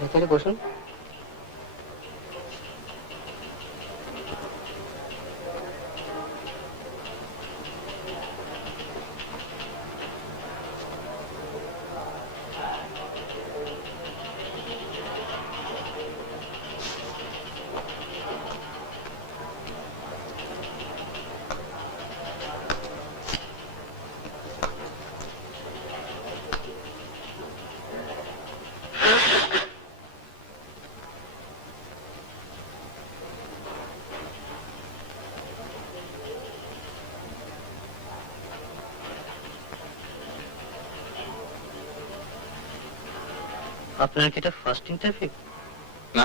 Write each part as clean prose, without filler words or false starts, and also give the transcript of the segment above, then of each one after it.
ভেতরে বসুন। আপনার কি এটা ফার্স্ট ইন্টারভিউ? না।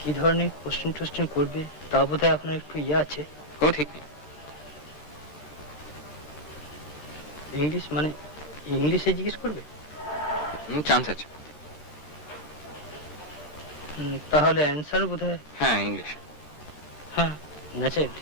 কি ধরনের কোশ্চেন টোশ্চেন করবে তা বোধহয় আপনার একটু আছে। কোনো ঠিক নেই। ইংলিশ মানে ইংলিশে জিজ্ঞেস করবে? চান্স আছে। তাহলে অ্যান্সার বোধহয় হ্যাঁ, ইংলিশ। হ্যাঁ, দ্যাটস ইট।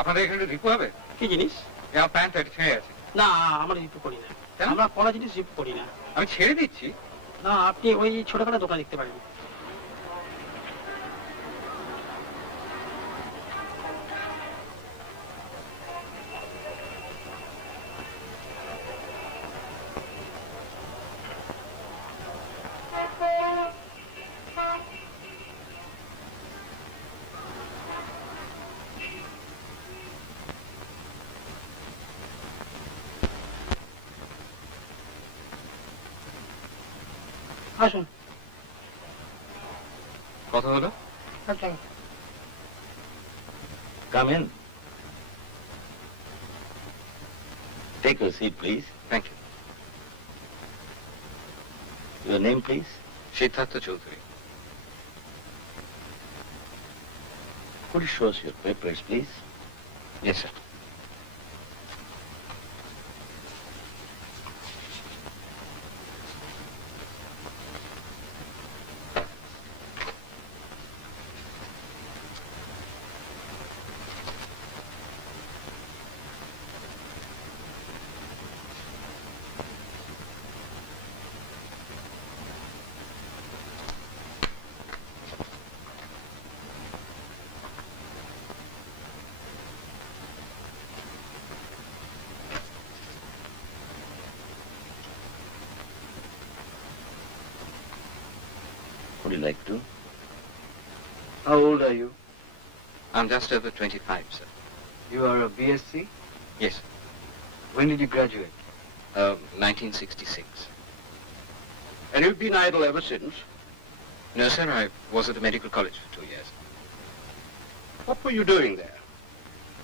আপনাদের এখানে রিপু হবে? কি জিনিস? আমার প্যান্ট এটা ছেড়ে আছে। না, আমরা রিপু করি না। আমরা পড়া জিনিস রিপু করি না। আমি ছেড়ে দিচ্ছি। না, আপনি ওই ছোটখাটো দোকান দেখতে পারেন। আসুন। কথা হলো? Come in. Take your seat, please. Thank you. Your name, please. Siddharth Chowdhury. Could you show us your papers, please? Yes sir. would you like to? How old are you? I'm just over 25, sir. You are a BSc? Yes, When did you graduate? 1966. And you've been idle ever since? No, sir, I was at a medical college for 2 years. What were you doing there?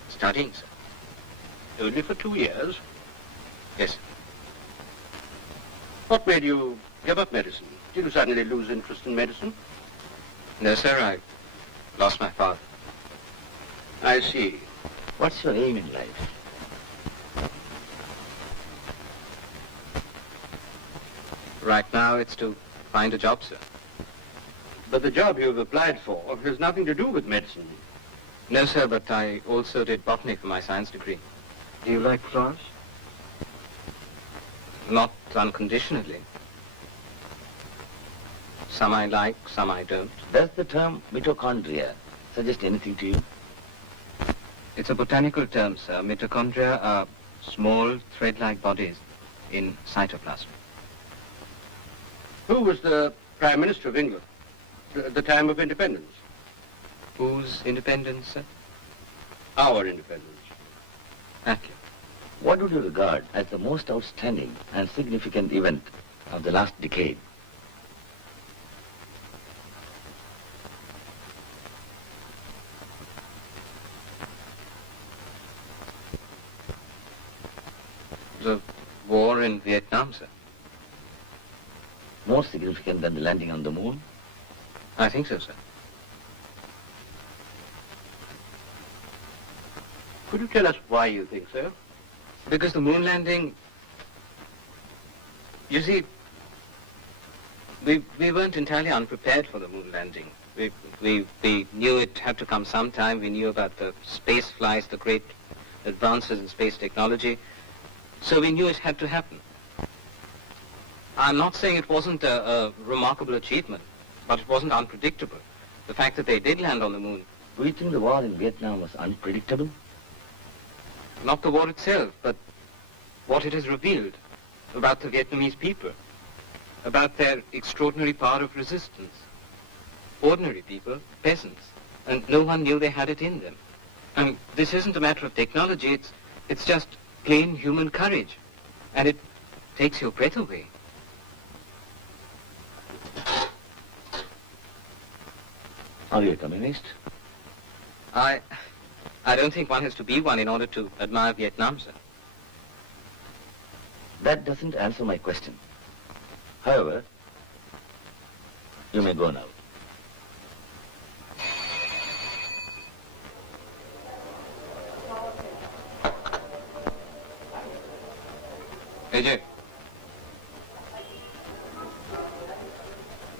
Studying, sir. Only for 2 years? Yes, sir. What made you give up medicine? Did you suddenly lose interest in medicine? No, sir, I lost my father. I see. What's your aim in life? Right now, it's to find a job, sir. But the job you've applied for has nothing to do with medicine. No, sir, but I also did botany for my science degree. Do you like flowers? Not unconditionally. Some I like, some I don't. Does the term mitochondria suggest anything to you? It's a botanical term, sir. Mitochondria are small, thread-like bodies in cytoplasm. Who was the Prime Minister of England at the time of independence? Whose independence, sir? Our independence. Thank you. What would you regard as the most outstanding and significant event of the last decade? The war in Vietnam, sir. More significant than the landing on the moon? I think so, sir. Could you tell us why you think so? Because the moon landing, you see, we weren't entirely unprepared for the moon landing. We knew it had to come sometime. We knew about the space flights, the great advances in space technology. So we knew it had to happen. I'm not saying it wasn't a remarkable achievement, but it wasn't unpredictable. The fact that they did land on the moon, Do you think the war in Vietnam was unpredictable? not the war itself, but what it has revealed about the Vietnamese people, about their extraordinary power of resistance. Ordinary people, peasants, and no one knew they had it in them. And this isn't a matter of technology, it's just plain human courage. And it takes your breath away. Are you a communist? I don't think one has to be one in order to admire Vietnam, sir. That doesn't answer my question. However, you may go now. এই যে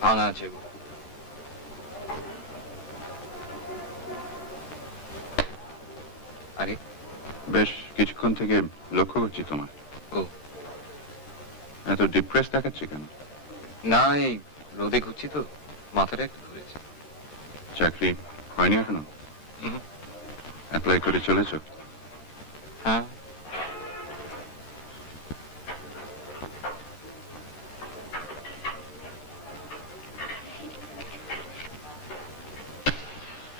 ভাঙা আছে গো। আরে বেশ কিছুক্ষণ থেকে লক্ষ্য করছি তোমার ও এত ডিপ্রেস দেখাচ্ছে কেন? না, এই রোদে ঘুরছি তো, মাথাটা একটু ধরেছে। চাকরি হয়নি এখনো? হুম। অ্যাপ্লাই করে চলেছো? হ্যাঁ,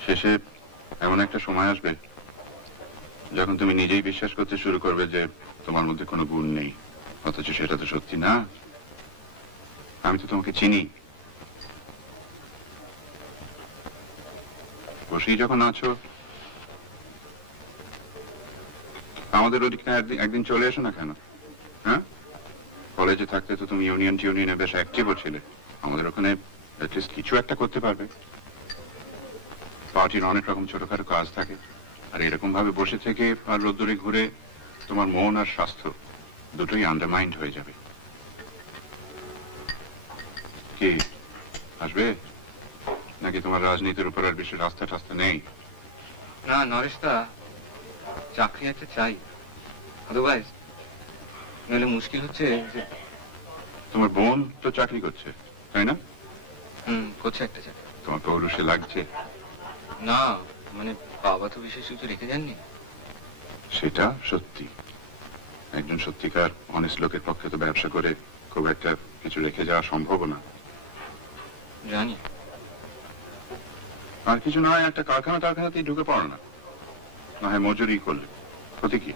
শেষে এমন একটা সময় আসবে যখন তুমি নিজেই বিশ্বাস করতে শুরু করবে যে তোমার মধ্যে কোনো গুণ নেই, অথচ সেটা তো সত্যি না। আমি তো তোমাকে চিনি। বসেই যখন আছো, আমাদের ওদিকে একদিন চলে এসো না কেন? হ্যাঁ, কলেজে থাকতে তো তুমি ইউনিয়নে বেশ অ্যাক্টিভও ছিলে। আমাদের ওখানে অ্যাটলিস্ট কিছু একটা করতে পারবে। পার্টির অনেক রকম ছোটখাটো কাজ থাকে, আর এরকম ভাবে বসে থেকে আর রোদ্দুরে ঘুরে তোমার মন আর স্বাস্থ্য দুটোই আন্ডারমাইন্ড হয়ে যাবে। কি আসবে নাকি তোমার রাজনীতির উপর আর বেশি রাস্তা টাস্তা নেই? না নরেশদা, চাকরি একটা চাই, আদারওয়াইজ নইলে মুশকিল হচ্ছে যে। তোমার বোন তো চাকরি করছে, তাই না? করছে একটা চাকরি। তোমার পৌরুষে লাগছে? না, মানে বাবা তো বিশেষ কিছু রেখে যাননি। সেটা সত্যি। একজন সত্যিকার অনেস্ট লোকের পক্ষে তো ব্যবসা করে খুব একটা কিছু রেখে যাওয়া সম্ভব না। জানি। আর কিছু না হয় একটা কারখানাতেই ঢুকে পড়ো না, না হয় মজুরি করলে, ক্ষতি কি?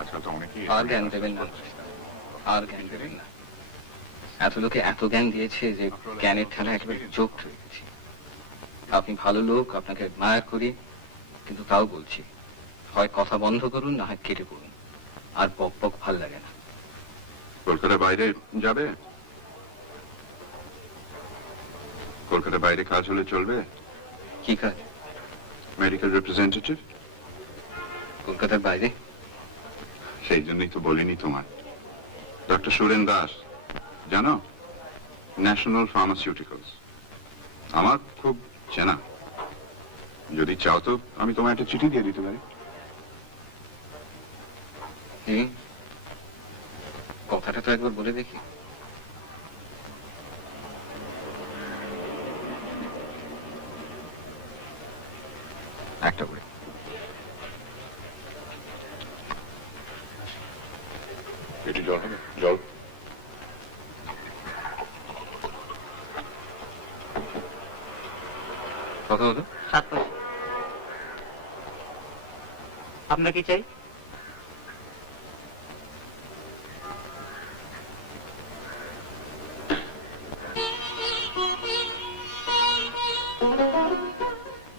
আজকাল তো অনেকেই আর জ্ঞান দেবেন না, আর জ্ঞান দেবেন না। এত লোকে এত জ্ঞান দিয়েছে যে জ্ঞানের ঠেলা একেবারে চোখ হয়ে গেছে। আপনি ভালো লোক, আপনাকে মায়া করি, কিন্তু তাও বলছি, হয় কথা বন্ধ করুন, না হয় কেটে পড়ুন। আর বক বক ভাল লাগে না। কলকাতার বাইরে যাবে? কলকাতার বাইরে কাজ হলে চলবে? কি কাজ? Medical representative. কলকাতার বাইরে? সেই জন্যই তো বলিনি তোমার। ডক্টর সুরেন দাস, জানো? National pharmaceuticals. আমার খুব চেনা। যদি চাও তো আমি তোমায় একটা চিঠি দিয়ে দিতে পারি। কথাটা তো একবার বলে দেখি। একটা করে। একটু জল হবে? জল। কত হলো? 7 পয়সা। আপনার কি চাই?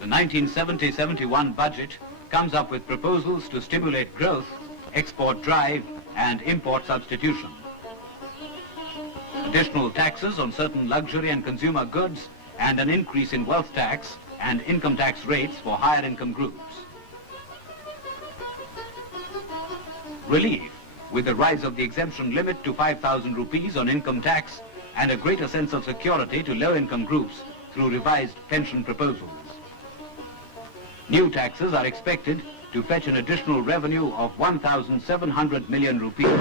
The 1970-71 budget comes up with proposals to stimulate growth, export drive, and import substitution. Additional taxes on certain luxury and consumer goods, and an increase in wealth tax and income tax rates for higher income groups. Relief, with the rise of the exemption limit to 5,000 rupees on income tax and a greater sense of security to low-income groups through revised pension proposals. New taxes are expected to fetch an additional revenue of 1,700 million rupees.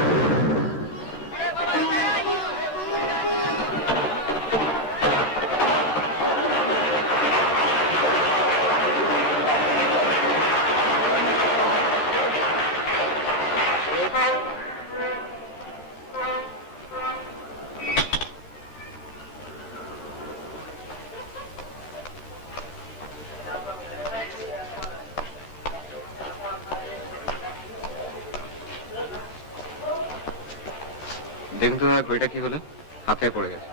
দেখুন তো আমার ঘড়িটা কি হলো, হাতে পড়ে গেছে।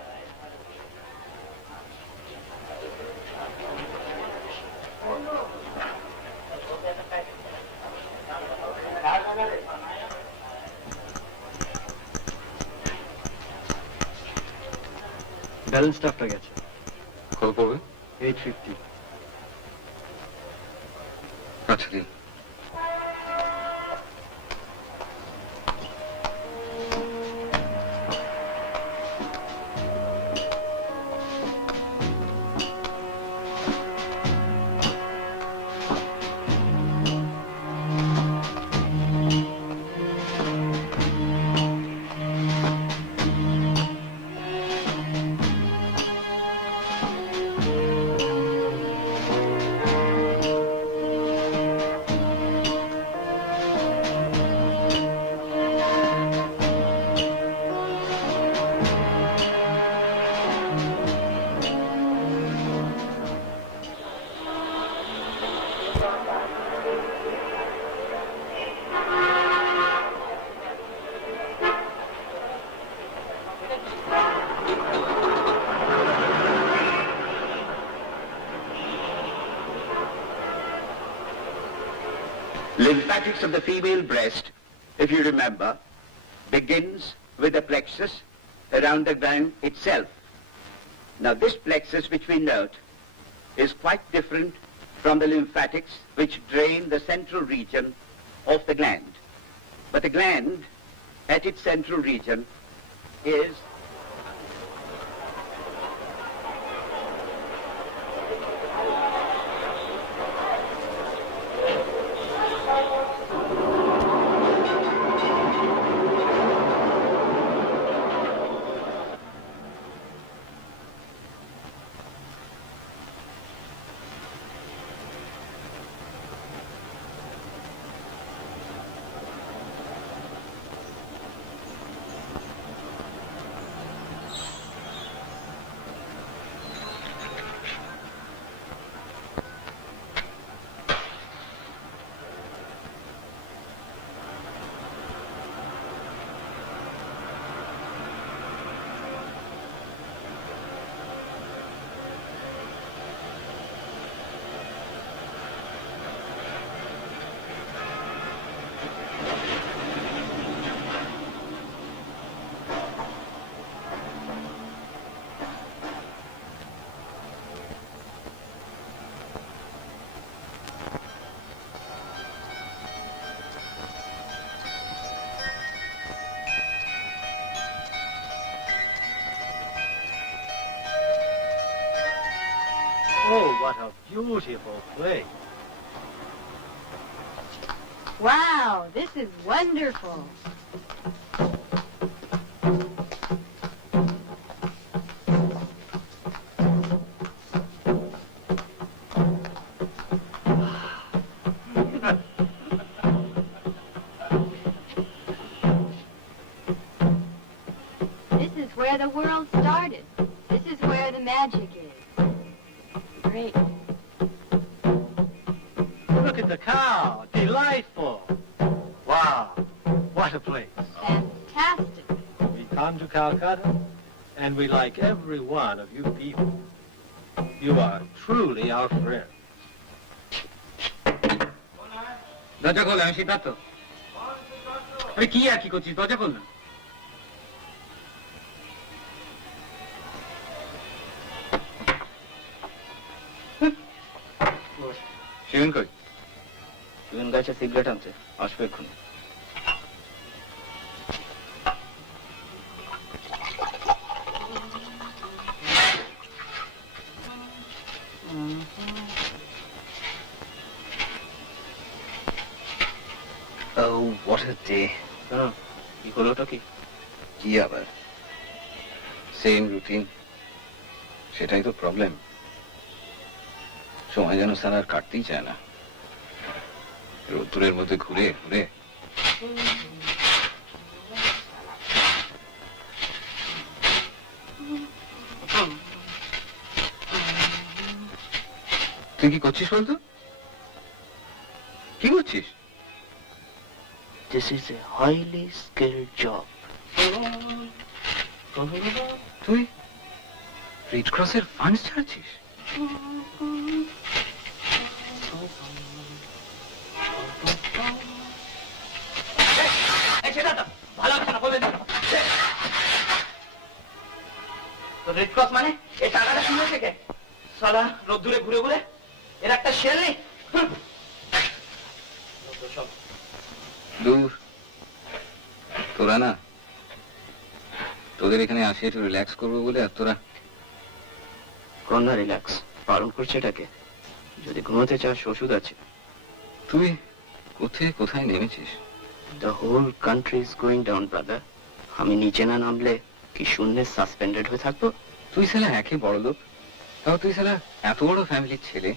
ব্যালেন্সটা আপনার গেছে। কত পড়বে? 850। আচ্ছা দিন। Lymphatics of the female breast, if you remember, begins with the plexus around the gland itself. Now this plexus which we note is quite different from the lymphatics which drain the central region of the gland. But the gland at its central region is Oh, what a beautiful place. Wow, this is wonderful. This is where the world started. This is where the magic is. Great. Look at the cow. Delightful. Wow, what a place. Fantastic. We come to Calcutta, and we like every one of you people. You are truly our friends. দরজা খোল, আমি সিদ্ধার্থ। আরে কি আর কি করছিস, দরজা খোল না। শিবেন কই? শিবেন গাছে সিগারেট আনছে, আসবে এক্ষুনি। Oh, what a day. কি হলো ওটা কি? কি আবার? Same routine. সেটাই তো প্রবলেম। সময় যেন স্যার আর কাটতেই চায় না। রোদ্দুরের মধ্যে ঘুরে ঘুরে। তুই কি করছিস বলতো? কি করছিস? This is a highly skilled job. তুই রেড ক্রসের ফান্ড ছাড়ছিস? ভালো আছে না বলে দিন। তো রেড ক্রস মানে এই টাকাটা শুনে থেকে সালা রোদ্দুরে ঘুরে ঘুরে এর একটা শেল নেই। দূর, তোরা না, তোদের এখানে আসে একটু রিল্যাক্স করবো বলে, আর তোরা কোন না রিল্যাক্স, পালন করছে এটাকে। যদি ঘুমোতে চাস ওষুধ আছে। তুই কোথায় নেমেছিস? The whole country is going down, brother. আমি নিচে না নামলে কি শূন্যে সাসপেন্ডেড হয়ে থাকবো? তুই শালা একে বড় লোক, তাও তুই শালা এত বড় ফ্যামিলির ছেলে।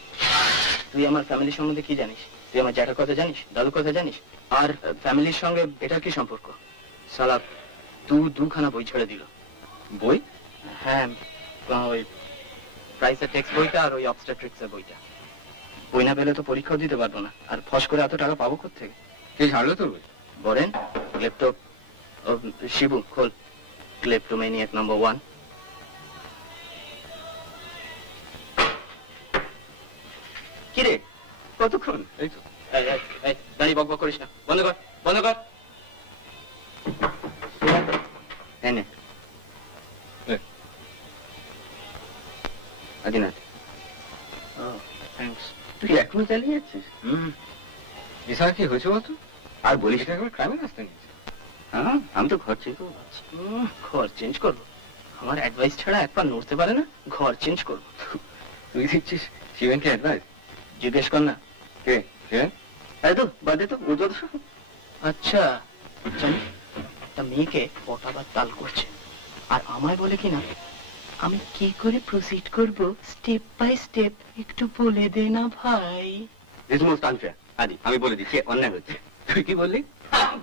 তুই আমার ফ্যামিলির সম্বন্ধে কি জানিস? তুই আমার জ্যাঠার কথা জানিস, দাদুর কথা জানিস? আর ফ্যামিলির সঙ্গে এটার কি সম্পর্ক? সালা দুখানা বই ছেড়ে দিল। বই? হ্যাঁ, ওই প্রাইসের টেক্সট বইটা আর ওই অবস্টেট্রিক্সের বইটা। বই না পেলে তো পরীক্ষাও দিতে পারবো না। আর ফস করে এত টাকা পাবো কোত্থেকে? কে ছাড়লো তোর বই? বলেন ক্লেপ্টো শিবু খোল, ক্লেপ্টোম্যানিয়াক নাম্বার 1। কিরে কতক্ষণ? এই তো। দাঁড়িয়ে বক বক করিস না, বন্ধ কর বন্ধ কর। এনে আদিনাথ। থ্যাঙ্কস। তুই এখনো চালিয়ে যাচ্ছিস? বিশাল কি হয়েছে বলতো? আর বলিস এটা একবার ক্রাইমের রাস্তা নিয়েছে। হ্যাঁ, আমি তো ঘর চেঞ্জ করবো ভাবছি। ঘর চেঞ্জ করবো? আমার অ্যাডভাইস ছাড়া এক পা নড়তে পারে না, ঘর চেঞ্জ করবো। তুই দিচ্ছিস শিবেনকে অ্যাডভাইস? জিজ্ঞেস কর না। কে শিবেন? আরে তো বাদে তো, ও যত সব। আচ্ছা জানিস, একটা মেয়েকে পটাবার তাল করছে, আর আমায় বলে কিনা আমি কি করে প্রসিড করব স্টেপ বাই স্টেপ একটু বলে দে না ভাই। This most unfair. আদি, আমি বলে দিচ্ছি অন্যায় হচ্ছে। তুই কি বললি?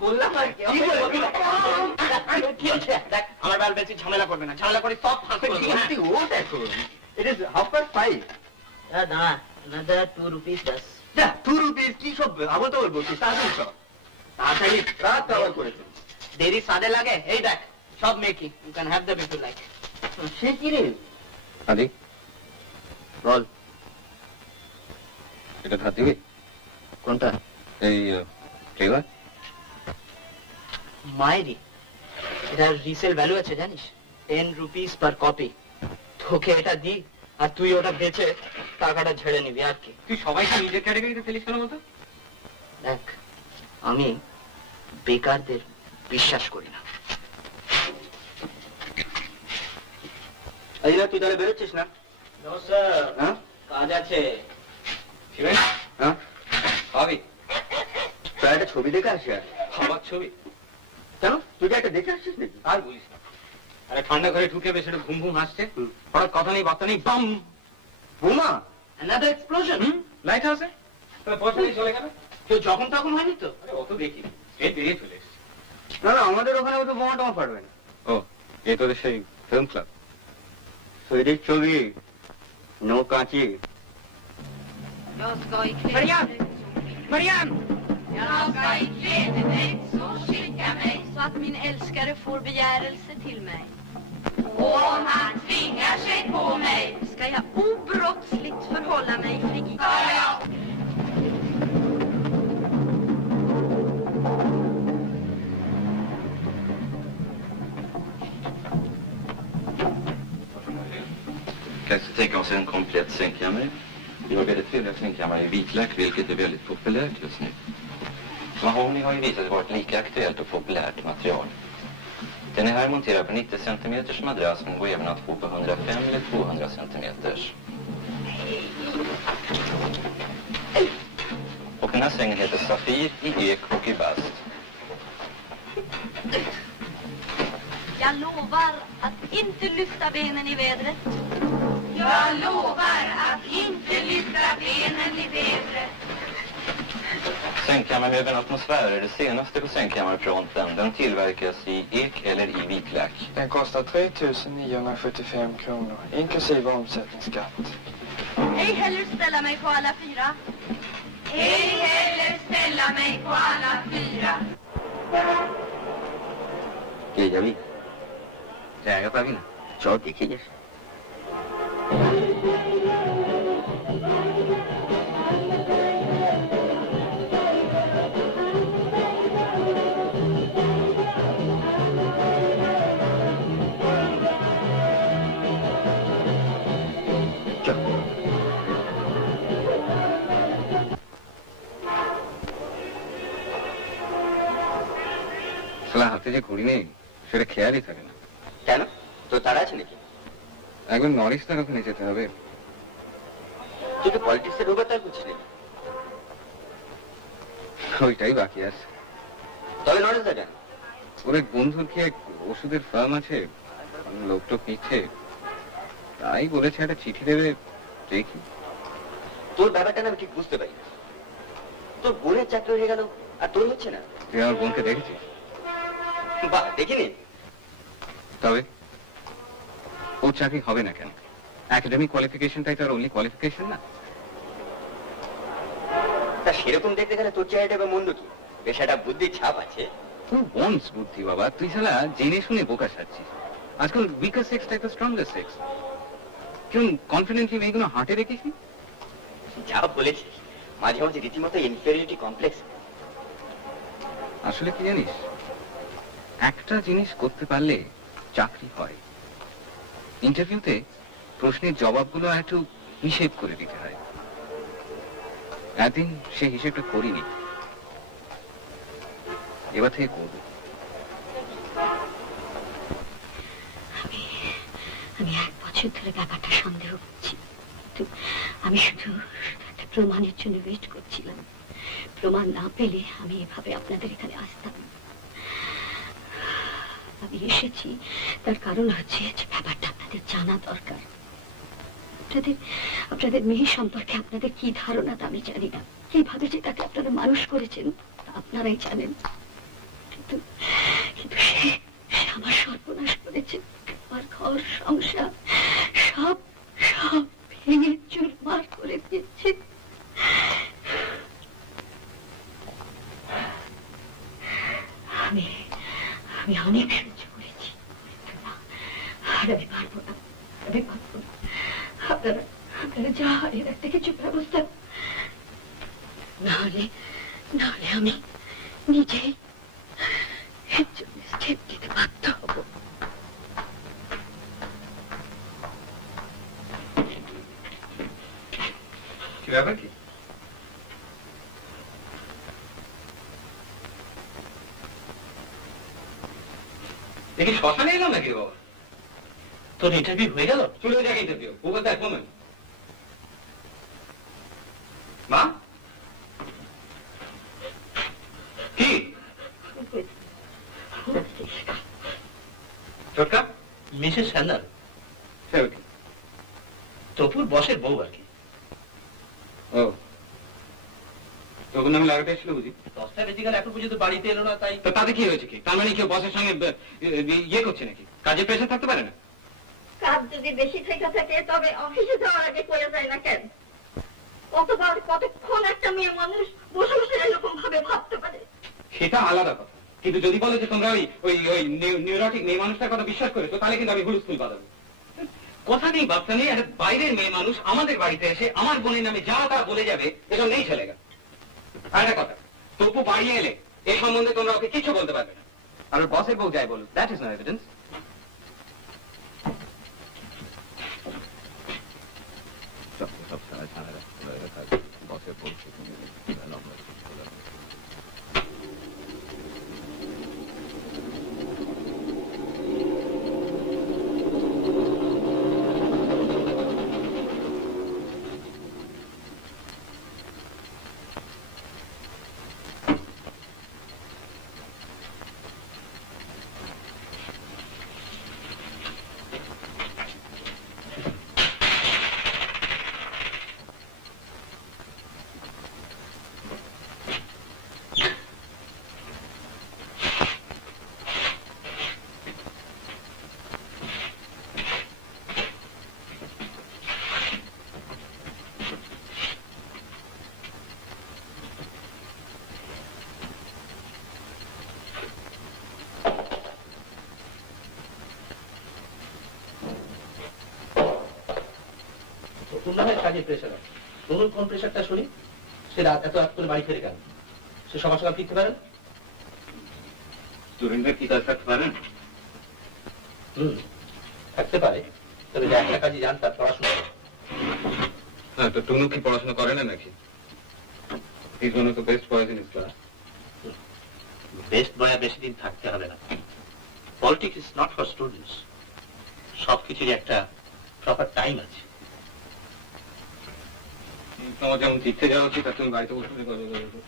বললাম আর কি? কি হচ্ছে? দেখ আমার বাল বেশি ঝামেলা করবে না, ঝামেলা করে সব ফাঁস করে দেবো। ও দেখো, it is 5:30. না, another 2 rupees das. যা, 2 rupees কি সব আবল তো বলছিস? তাড়াতাড়ি সব। তাড়াতাড়ি রাত আবার করে ফেল। দেরি সাদে লাগে, এই দেখ সব মেকি, you can have them if you like. সে কি রে? আদি বল এটা ধার দিবি? কোনটা? এই ফ্লেভার? মায়েরি, এটার রিসেল ভ্যালু আছে জানিস? 10 rupees per copy. তোকে এটা দি আর তুই ওটা বেচে টাকাটা ঝেড়ে নিবি আর কি। তুই সবাইকে নিজের ক্যাটাগরিতে ফেলিস কেন বলতো? দেখ আমি বেকারদের বিশ্বাস করি না। তুই তাহলে বেরোচ্ছিস না? হ্যাঁ, কাজ আছে শিবেন হ্যাঁ হবে তার একটা ছবি দেখে আসি আর আমার ছবি কেন তুই কি একটা দেখে আসছিস নাকি আর বলিস না আরে ঠান্ডা ঘরে ঢুকে বেশ একটু ঘুম ঘুম হাসছে হঠাৎ কথা নেই বার্তা নেই বাম বোমা another explosion লাইট হাউসে পয়সা দিয়ে চলে গেল কেউ যখন তখন হয়নি তো আরে অত দেখি এই বেরিয়ে চলে এসছে না না আমাদের ওখানে তো বোমা টোমা ফাটবে না ও এই তোদের সেই ফিল্ম ক্লাব তৈরির ছবি নো কাঁচি Jag ska i Marianne! Marianne! Jag ska i klädedräkt, så skicka mig så att min älskare får begärelse till mig. Och om han tvingar sig på mig ska jag obrottsligt förhålla mig fri. Kanske tänka oss en komplett sängkammare. Vi har väldigt trevliga sängkammare i vitlök, vilket är väldigt populärt just nu. Mahogny har ju visat sig vara ett lika aktuellt och populärt material. Den är här monterad på 90 cm madrass, men går även att få på 105 eller 200 cm. Och den här sängen heter Safir i ek och i bast. Jag lovar att inte lyfta benen i vädret. Jag lovar att inte lyfta benen i vädret. Sängkammarmöbeln Atmosfär är det senaste på sängkammarfronten. Den tillverkas i ek eller i vitlök. Den kostar 3 975 kronor, inklusive omsättningsskatt. Ej heller ställa mig på alla fyra. Ej heller ställa mig på alla fyra. কে যাবি জায়গা পাবি না চল দেখে যাস শালা হাতে যে ঘুড়ি নেই সেটা খেয়ালই থাকে না কেন তো তারা আছে নাকি একবার নরিশ তার ওখানে যেতে হবে তুই তো পলিটিক্সে ঢোকা তার বুঝলি ওইটাই বাকি আছে তবে নরেশ দা কেন ওর এক বন্ধুর কি এক ওষুধের ফার্ম আছে লোকটোক নিচ্ছে তাই বলেছে একটা চিঠি দেবে দেখি তোর ব্যাপারটা না আমি ঠিক বুঝতে পারি না। তোর বোনের চাকরি হয়ে গেল আর তোর হচ্ছে না তুই আমার বোনকে দেখেছিস বাহ দেখিনি তবে ওর চাকরি হবে না কেন একাডেমিক কোয়ালিফিকেশনটাই তার অনলি কোয়ালিফিকেশন না তা সেরকম দেখতে গেলে তোর চেহারাটা বা মন্দ কি বেশ একটা বুদ্ধির ছাপ আছে তুই বন্স বুদ্ধি বাবা তুই শালা জেনে শুনে বোকা সাজছিস আজকাল উইকার সেক্সটাই তো স্ট্রঙ্গার সেক্স কেউ কনফিডেন্টলি মেয়েগুলো হাঁটে রেখেছি যা বলেছিস মাঝে মাঝে রীতিমতো ইনফেরিয়রিটি কমপ্লেক্স আসলে কি জানিস একটা জিনিস করতে পারলে চাকরি হয় ইন্টারভিউতে প্রশ্নের জবাবগুলো একটু হিসেব করে দিতে হয় একদিন সে হিসেবটা করিনি এবার থেকে করবো আমি 1 বছর ধরে ব্যাপারটা সন্দেহ করছি কিন্তু আমি শুধু একটা প্রমাণের জন্য ওয়েট করছিলাম প্রমাণ না পেলে আমি এভাবে আপনাদের এখানে আসতাম না। আমি এসেছি তার কারণ হচ্ছে যে ব্যাপারটা আপনাদের জানা দরকার আপনাদের মেয়ে সম্পর্কে আপনাদের কি ধারণা তা আমি জানি না কিভাবে যে তাকে আপনারা মানুষ করেছেন তা আপনারাই জানেন কিন্তু সে আমার সর্বনাশ করেছে আমার ঘর সংসার সব সব ভেঙে চুরমার করে দিয়েছে আমি আমি অনেক সহ্য করেছি আর আমি পারবো না আমি পারবো না আপনারা যা এর একটা কিছু ব্যবস্থা নাহলে আমি নিজেই স্টেপ দিতে বাধ্য হব কি ব্যাপার কি দেখি শ্মশানে এলাম নাকি বাবা তোর ইন্টারভিউ হয়ে গেল চলে যাক interview over that moment Mrs sandal সেটা তপুর বসের বউ আর কি। ও তখন আমি লাগাতে এসেছিল বুঝি? 10টা বেজে গেল এখন পর্যন্ত বাড়িতে এলো না, তাই তো তাতে কি হয়েছে কি? তার মানে কেউ বসের সঙ্গে ইয়ে করছে নাকি? কাজের প্রেশার থাকতে পারে না? কাজ যদি বেশি থেকে থাকে তবে অফিসে যাওয়ার আগে করে যায় না কেন? কতবার কতক্ষণ একটা মেয়ে মানুষ বসে বসে এরকম ভাবে ভাবতে পারে? সেটা আলাদা কথা, কিন্তু যদি বলো যে তোমরা ওই ওই ওই নিউরোটিক মেয়ে মানুষটার কথা বিশ্বাস করেছো, তাহলে কিন্তু আমি হুলস্থুল বাঁধাবো। কথা নেই বার্তা নেই, একটা বাইরের মেয়ে মানুষ আমাদের বাড়িতে এসে আমার বোনের নামে যা তা বলে যাবে, এসব নেই ছেলেগা। আর একটা কথা, তপু বাড়ি এলে এই সম্বন্ধে তোমরা ওকে কিছু বলতে পারবে না। আর বসের বউ যাই বলুন, দ্যাট ইজ নো এভিডেন্স। কাজের প্রেশার আছে, তনুর কোন প্রেশারটা শুনি? সে রাত এত রাত করে বাড়ি ফেরে কেন? সে সকাল সকাল ফিরতে পারেন? স্টুডেন্টরা কি কাজ থাকতে পারেন? থাকতে পারে, তবে যে একটা কাজে যান তার পড়াশোনা। হ্যাঁ, তো টুনু কি পড়াশোনা করে না নাকি? He's one of the best boys in his class. Best boy বেশি দিন থাকতে হবে না। Politics is not for students. সবকিছুরই একটা প্রপার টাইম আছে। তোমার যেমন তীর্থে যাওয়া উচিত, আর তুমি বাড়িতে বসে করবে।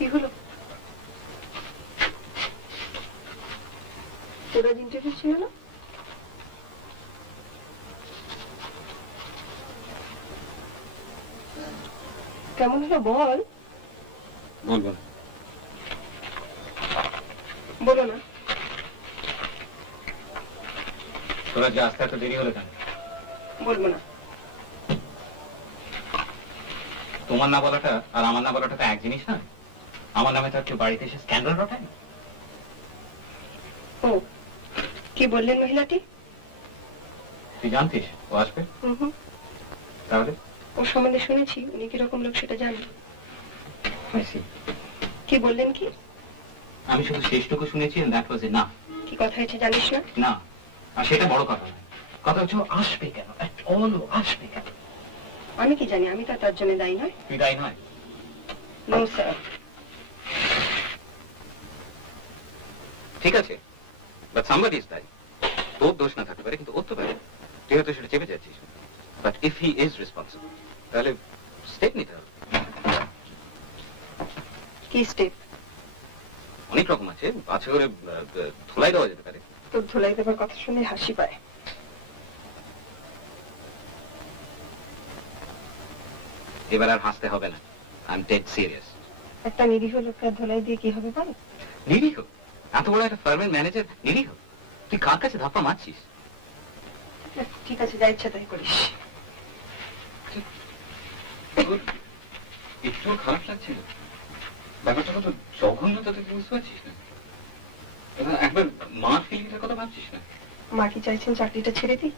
কি হলো? তোর আজ ইন্টারভিউ ছিল না? কেমন হলো বল? বলবো না। বলো না। তোরা যে আসতে এত দেরি হলো কেন? বলবো না। তোমার না বলাটা আর আমার না বলাটা তো এক জিনিস না। আমার নামে তার কেউ বাড়িতে এসে স্ক্যান্ডাল রটায়। ও, কি বললেন মহিলাটি? তুই জানতিস ও আসবে? তাহলে ওর সম্বন্ধে শুনেছি, উনি কিরকম লোক সেটা জানি। কি বললেন কি? আমি শুধু শেষটুকু শুনেছি, and that was enough. কি কথা হয়েছে জানিস না? না, আর সেটা বড় কথা নয়। কথা হচ্ছে ও আসবে কেন, at all ও আসবে কেন? আমি কি জানি? আমি তো তার জন্য দায়ী নয়। তুই দায়ী নয়? No sir. ঠিক আছে, বাট somebody is দায়ী। তোর দোষ না থাকতে পারে, কিন্তু ওর তো পারে। তুই হয়তো সেটা চেপে যাচ্ছিস। But if he is responsible, তাহলে স্টেপ নিতে হবে। কি স্টেপ? অনেক রকম আছে, আছে করে ধুলাই দেওয়া যেতে পারে। তোর ধুলাই দেবার কথা শুনে হাসি পায়। এবার আর হাসতে হবে না, আই এম ডেড সিরিয়াস। একটা নিরীহ লোককে ধুলাই দিয়ে কি হবে বল? নিরীহ? এত বড় একটা ফার্মের ম্যানেজার নিরীহ? তুই কার কাছে ধাপ্পা মারছিস? ঠিক আছে, যা ইচ্ছা তাই করিস। একটু খারাপ লাগছিল, ব্যাপারটা কত জঘন্য তা তুই বুঝতে পারছিস না? একবার মার ফিলিংটার কথা ভাবছিস না? মা কি চাইছেন চাকরিটা ছেড়ে দিই?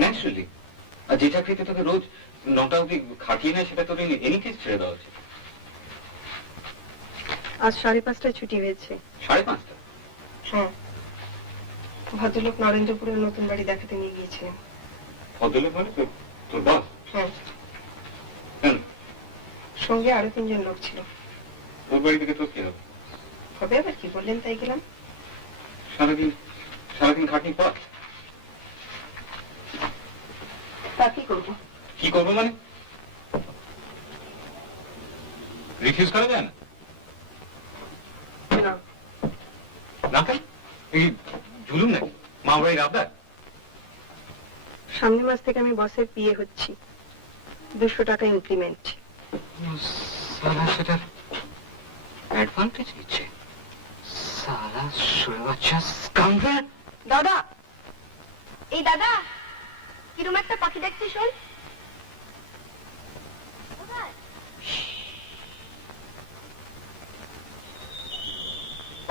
ন্যাচুরালি। আর যে চাকরিতে তোকে রোজ 9টা অবধি খাটিয়ে নেয় সেটা তোর এনি কেস ছেড়ে দেওয়া উচিত। আজ 5:30টায় ছুটি হয়েছে। 5:30? হ্যাঁ, ভদ্রলোক নরেন্দ্রপুরের নতুন বাড়ি দেখাতে নিয়ে গিয়েছিলেন। ভদ্রলোক মানে তোর বস? হ্যাঁ, কেন? সঙ্গে আরো 3 জন লোক ছিল। ওর বাড়ি থেকে তোর কি হবে? হবে আবার কি, বললেন তাই গেলাম। সারাদিন খাটনি পর তা কি করবো? কি করবো মানে? রিফিউজ করা যায় না? না, না কেন? এই জুলুম নাকি? মা বাড়ির আবদার? সামনের মাস থেকে আমি বসের পিএ হচ্ছি। 200 টাকা ইনক্রিমেন্ট। সালা সেটা অ্যাডভান্টেজ নিচ্ছে। সালা শুয়ে বাচ্চা স্কাউন্ডার। দাদা, এই দাদা, কিরম একটা পাখি দেখছি শোন।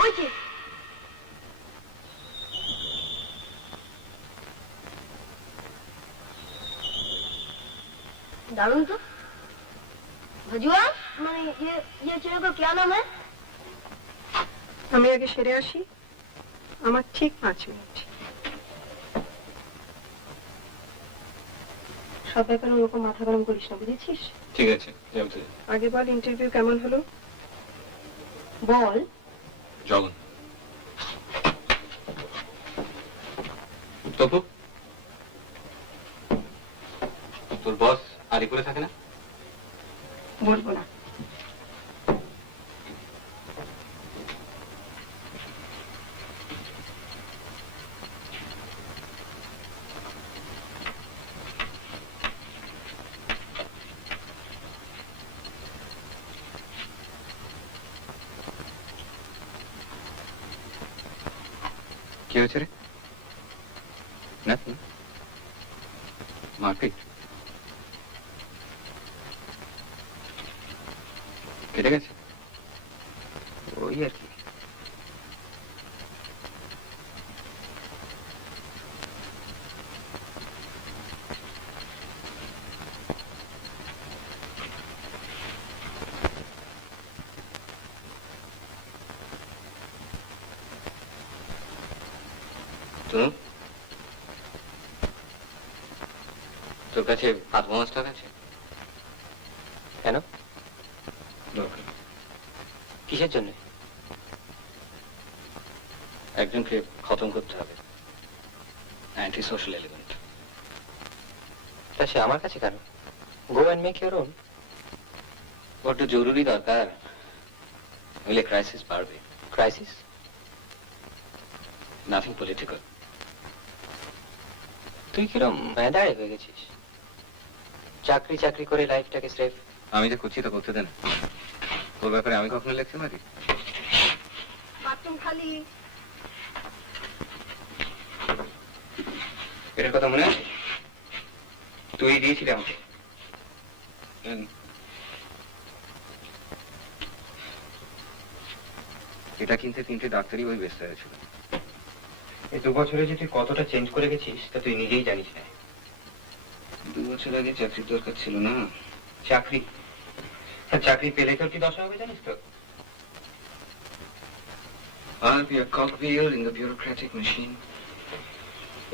ওই যে दारुण तो भजुआ মানে ये चेहरे का क्या नाम है? আমি আগে সেরে আসি, আমার ঠিক 5 মিনিট। সব ব্যাপারে ওরকম মাথা গরম করিস না, বুঝেছিস? ঠিক আছে, যাও তো। আগে বল ইন্টারভিউ কেমন হলো? বল। জগন। তপু, তোর বস আলিপুরে থাকে না? বলবো না। কি হয়েছে রে? মারপিট? কেটে গেছে? ওই আর কি। তোর কাছে 5 টাকা আছে? কেন? কিসের জন্য? একজনকে খতম করতে হবে, অ্যান্টি সোশ্যাল এলিমেন্ট। তা সে আমার কাছে কেন? Go and make your own. বড্ড জরুরি দরকার, নইলে ক্রাইসিস বাড়বে। ক্রাইসিস? Nothing political. তুই কিরম মেদাড়ে হয়ে গেছিস? চাকরি চাকরি করে লাইফটাকে স্রেফ। আমি যা করছি তা করতে দেন। ওর ব্যাপারে আমি কখনো লেখতে পারি? বাথরুম খালি। এটার কথা মনে আছে? তুই দিয়েছিলি আমাকে। এটা কিনতে 3টে ডাক্তারি বই ব্যস্ত হয়েছিল। এই 2 বছরে যে তুই কতটা চেঞ্জ করে গেছিস তা তুই নিজেই জানিস না। 2 বছর আগে চাকরির দরকার ছিল না। চাকরি? চাকরি পেলে তোর কি দশা হবে জানিস তো? I'll be a cogwheel in the bureaucratic machine.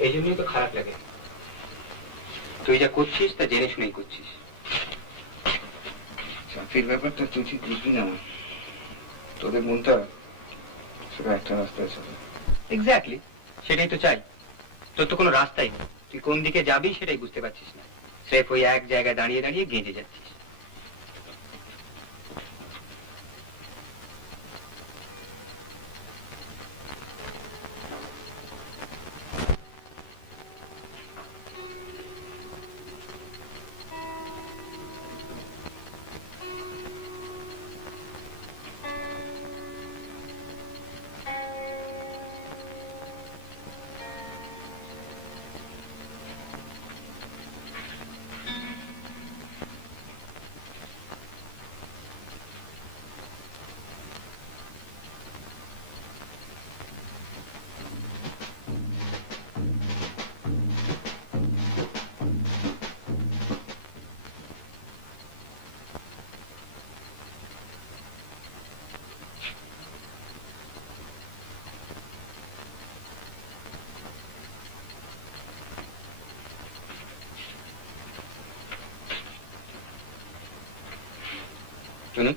এই জন্যই তো খারাপ লাগে। তুই যা করছিস তা জেনে শুনেই করছিস। চাকরির ব্যাপারটা তুই ঠিক বুঝবি না। তোদের মনটা সেটা একটা রাস্তায় চলে। এক্স্যাক্টলি, সেটাই তো চাই। তোর তো কোনো রাস্তাই নেই, তুই কোন দিকে যাবি সেটাই বুঝতে পারছিস না। স্রেফ ওই এক জায়গায় দাঁড়িয়ে দাঁড়িয়ে গেঁজে যাচ্ছিস। শুনি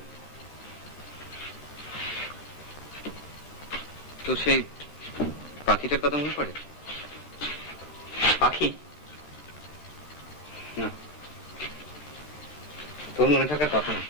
তো সেই পাখিটার কথা মনে পড়ে? পাখি? না, তোর মনে থাকার কথা না।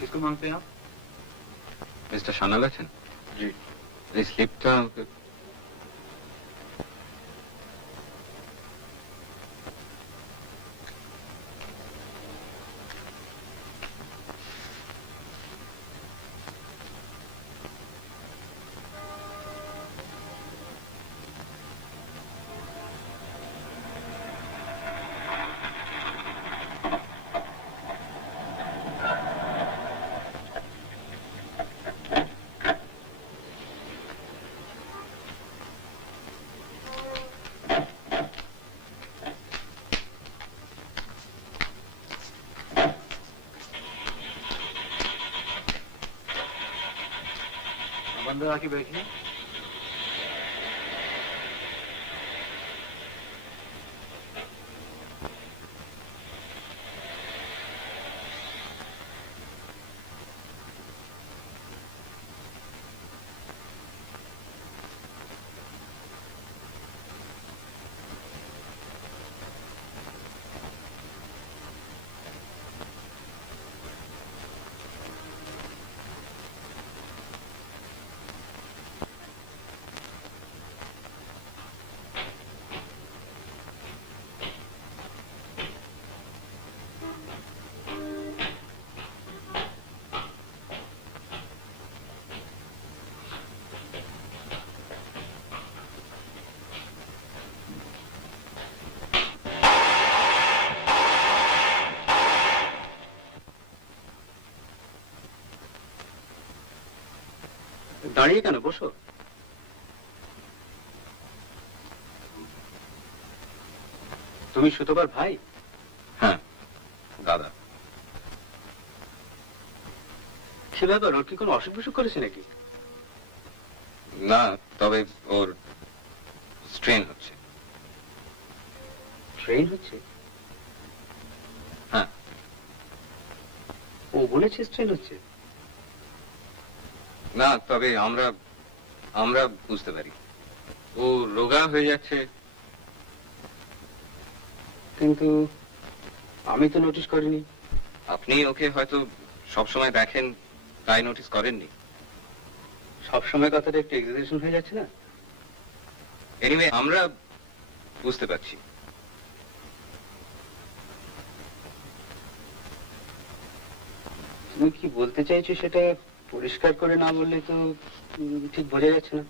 किसको मांगते हैं आप? মিস্টার সান্যাল আছেন? জি। এই স্লিপটা अब अंदर आके बैठिए। দাঁড়িয়ে কেন, বসো। তুমি সুতোবার ভাই? হ্যাঁ, দাদা। সে ব্যাপার, ওর কি কোনো অসুখ বিসুখ করেছে নাকি? না, তবে ওর স্ট্রেন হচ্ছে। ট্রেন হচ্ছে? হ্যাঁ। ও বলেছে স্ট্রেন হচ্ছে? না, তবে আমরা বুঝতে পারি ও রোগা হয়ে যাচ্ছে। কিন্তু আমি তো নোটিস করিনি। আপনি ওকে হয়তো সবসময় দেখেন, তাই নোটিস করেননি। সবসময় কথাটা একটু এক্সাজারেশন হয়ে যাচ্ছে না? এনিওয়ে, আমরা বুঝতে পারছি। তুমি কি বলতে চাইছো সেটা পরিষ্কার করে না বললে তো ঠিক বোঝা যাচ্ছে না।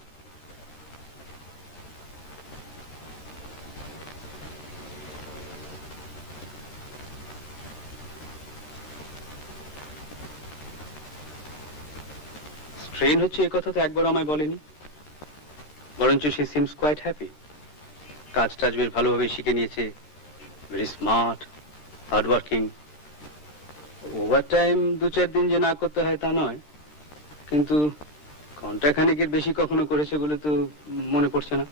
স্ট্রেন হচ্ছে এ কথা তো একবার আমায় বলেনি, বরঞ্চ সে সিমস কোয়াইট হ্যাপি। কাজ টাজ বেশ ভালোভাবে শিখে নিয়েছে, very smart, hard working. Over time 2-4 দিন যে না করতে হয় তা নয়, কিন্তু ঘন্টা খানেকের বেশি কখনো করেছে বলে তো মনে পড়ছে না।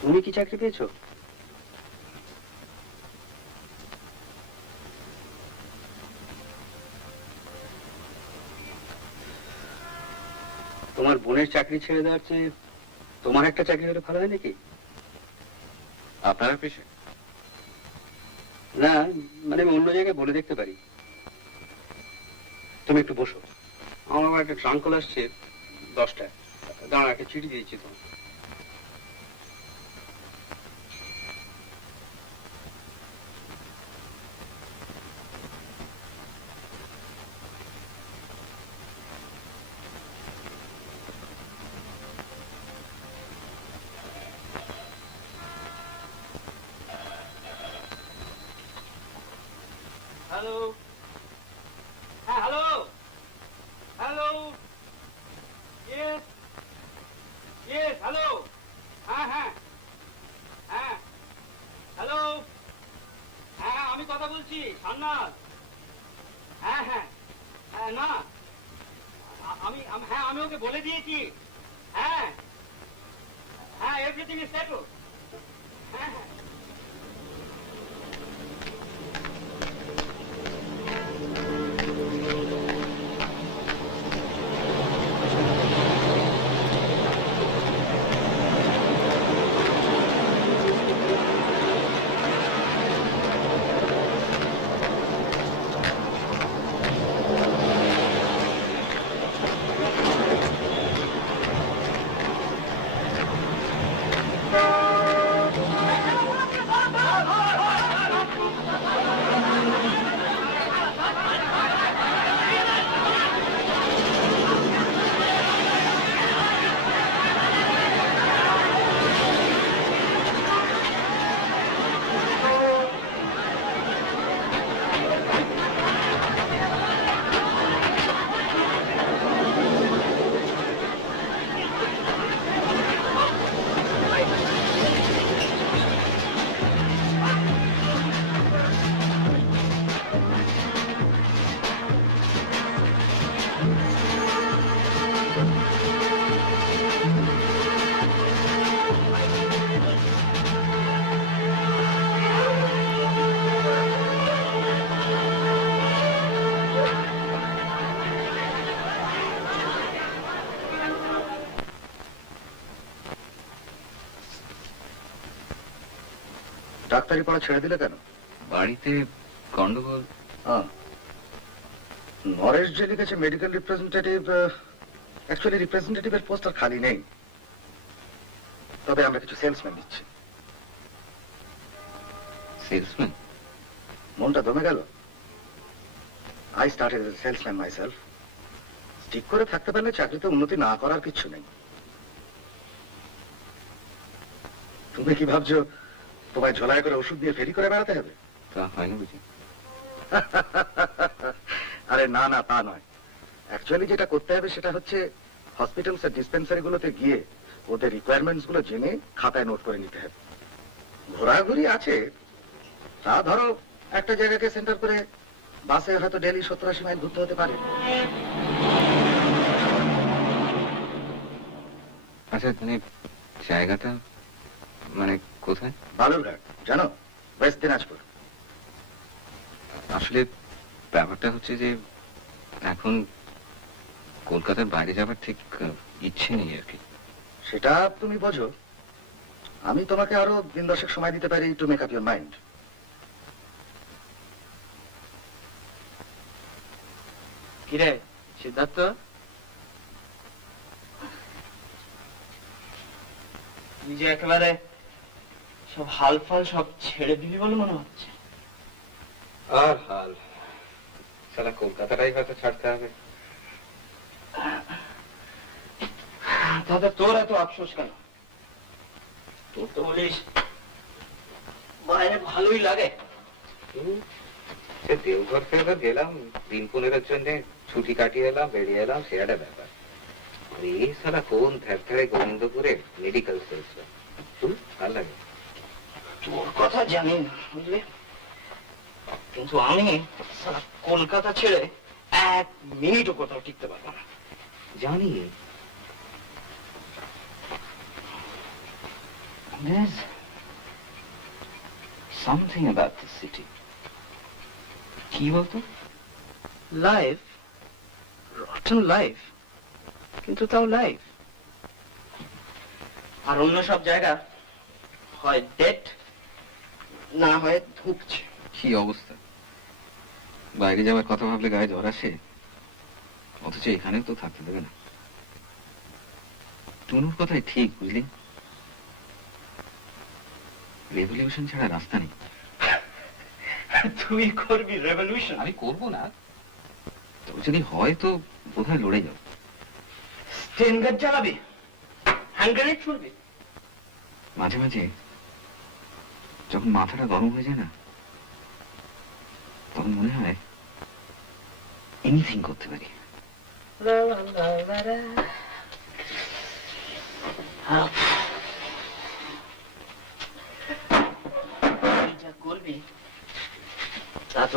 তুমি কি চাকরি পেয়েছো? তোমার বোনের চাকরি ছেড়ে দেওয়ার চেয়ে তোমার একটা চাকরি হলে ভালো হয় নাকি? আপনার অফিসে? না, মানে আমি অন্য জায়গায় বলে দেখতে পারি। তুমি একটু বসো, আমার আবার একটা ট্রাঙ্ক কল আসছে 10টায়। দাঁড়া, একটা চিঠি দিয়েছি তোমার। বলছি সান্নাথ। হ্যাঁ হ্যাঁ হ্যাঁ না আমি ওকে বলে দিয়েছি। হ্যাঁ হ্যাঁ এভরিথিং ইজ সেটল। হ্যাঁ হ্যাঁ ডাক্তারি পড়া ছেড়ে দিলে কেন? বাড়িতে গন্ডগোল। নরেশ যে লিখেছে মেডিকেল রিপ্রেজেন্টেটিভ, অ্যাকচুয়ালি রিপ্রেজেন্টেটিভের পোস্ট আর খালি নেই, তবে আমরা কিছু সেলসম্যান দিচ্ছি। সেলসম্যান? মনটা দমে গেল। I started as a salesman myself. ঠিক করে থাকতে পারলে চাকরিতে উন্নতি না করার কিছু নেই। তুমি কি ভাবছো তোমায় ঝোলায় করে ওষুধ দিয়ে ফেরি করে বেড়াতে হবে? তা হয় না বুঝি? আরে না না, তা নয়। অ্যাকচুয়ালি যেটা করতে হবে সেটা হচ্ছে হসপিটালস আর ডিসপেন্সারি গুলোতে গিয়ে ওদের রিকোয়ারমেন্টস গুলো জেনে খাতায় নোট করে নিতে হবে। ঘোরাঘুরি আছে, তা ধরো একটা জায়গাকে সেন্টার করে বাসে হয়তো ডেলি 70-80 মাইল ঘুরতে হতে পারে। আচ্ছা মানে জায়গাটা মানে কোথায়? বালুরঘাট, জানো, ওয়েস্ট দিনাজপুর। আসলে ব্যাপারটা হচ্ছে যে এখন কলকাতার বাইরে যাবার ঠিক ইচ্ছে নেই আর কি। সেটা তুমি বোঝো। আমি তোমাকে আরো দিন-10 সময় দিতে পারি to make up your mind. কিরে সিদ্ধার্থ, নিজে একেবারে সব হাল ফাল সব ছেড়ে দিবি বলে মনে হচ্ছে। আর হাল সারা কলকাতাটাই হয়তো ছাড়তে হবে। দাদা তোর এত আফসোস কেন? তোর তো বলিস বাইরে ভালোই লাগে। সে দেওঘর ফেরঘর গেলাম, দিন 15 জন্য ছুটি কাটিয়ে এলাম, বেরিয়ে এলাম, সে একটা ব্যাপার। এই সারা কোন ধ্যারে গোবিন্দপুরে মেডিকেল সেলসম্যান, ভাল লাগে। তোর কথা জানি না বুঝলি, কিন্তু আমি সারা কলকাতা ছেড়ে 1 মিনিটও কোথাও টিকতে পারবো না। জানি There's something about the city. কি বলতো? লাইফ, রটন লাইফ, কিন্তু তাও লাইফ। আর অন্য সব জায়গা হয় ডেট, না হয় ধুকছে। কি অবস্থা! বাইরে যাওয়ার কথা ভাবলে গায়ে জ্বর আসে, অথচ এখানেও তো থাকতে দেবে না। টুনুর কথাই ঠিক বুঝলি, রেভলিউশন ছাড়া রাস্তা নেই। তুই করবি রেভলিউশন? আমি করবো না, তবে যদি হয় তো বোধহয় লড়ে যাও। স্টেনগার চালাবি, হ্যান্ড গ্রেনেড ছুড়বি। মাঝে মাঝে যখন মাথাটা গরম হয়ে যায় না, তখন মনে হয় এনিথিং করতে পারি। যা করবি তাতে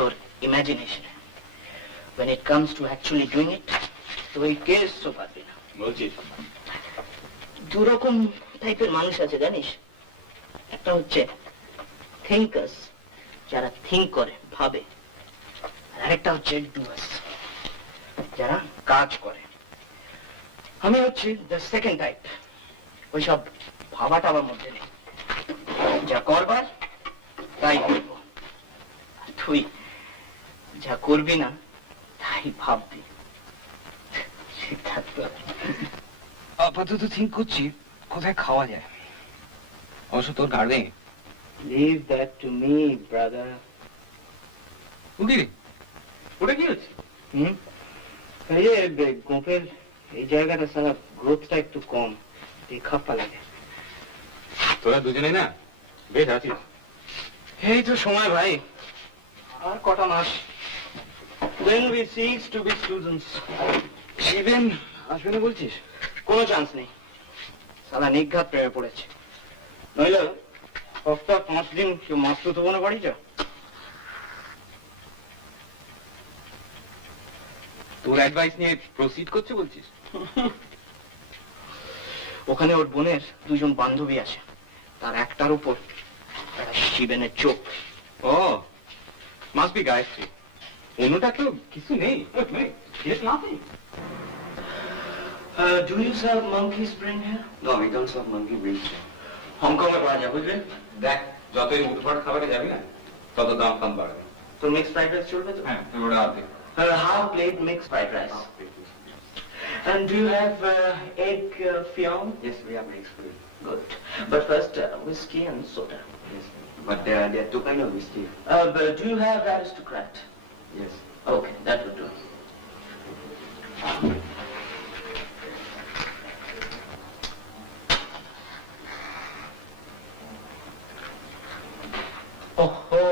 imagination, when it comes to actually doing it, তুই কেসও পারবি না। বলছিস? দু রকম টাইপের মানুষ আছে জানিস, একটা হচ্ছে থিঙ্কার্স, যারা থিঙ্ক করে, ভাবে, আর একটা হচ্ছে ডুয়ার্স, যারা কাজ করে। আমি হচ্ছে দ্য সেকেন্ড টাইপ, ওইসব ভাবাটা আমার মধ্যে নেই, যা করবার তাই করবো। তুই যা করবি না তাই ভাববি। সিদ্ধার্থ, আপাতত থিঙ্ক করছি কোথায় খাওয়া যায়, অবশ্য তোর গাড়ি। Leave that to me, brother. উদি ওটা কি হচ্ছে? এই যে গোপের এই জায়গাটা সারা গ্রোথটা একটু কম, এই খাপ্পা লাগে। তোরা দুজনে না বেশ আছিস। এই তো সময় ভাই, আর কটা মাস। When we cease to be students. Shiben আসবে না বলছিস? কোনো চান্স নেই, সালা নিঘাত প্রেমে পড়েছে। নইলে সপ্তাহ 5 দিন কেউ মাছ তো মনে বাড়ি যা। তোর অ্যাডভাইস নিয়ে প্রসিড করছে বলছিস? ওখানে ওর বোনের দুজন বান্ধবী আছে, তার একটার উপর শিবেনের চোখ। ও মাস্ট বি গায়ত্রী, অন্যটা তো কিছু নেই। Do you serve monkey's brain here? No, we don't serve monkey brains. Hong Kong এ পাওয়া যায় বুঝলে? দেখ যতই উঠফাট খাবারে যাবি না তত দাম ফাম বাড়বে। তোর মিক্স ফ্রাইড রাইস চলবে তো? হ্যাঁ ওটা আছে। Half plate mixed fried rice. And do you have egg fion? Yes, we have eggs for you. Good. But first, whiskey and soda. Yes. But there are two kind of whiskey. But do you have aristocrat? Yes. Okay, that would do. ওহো,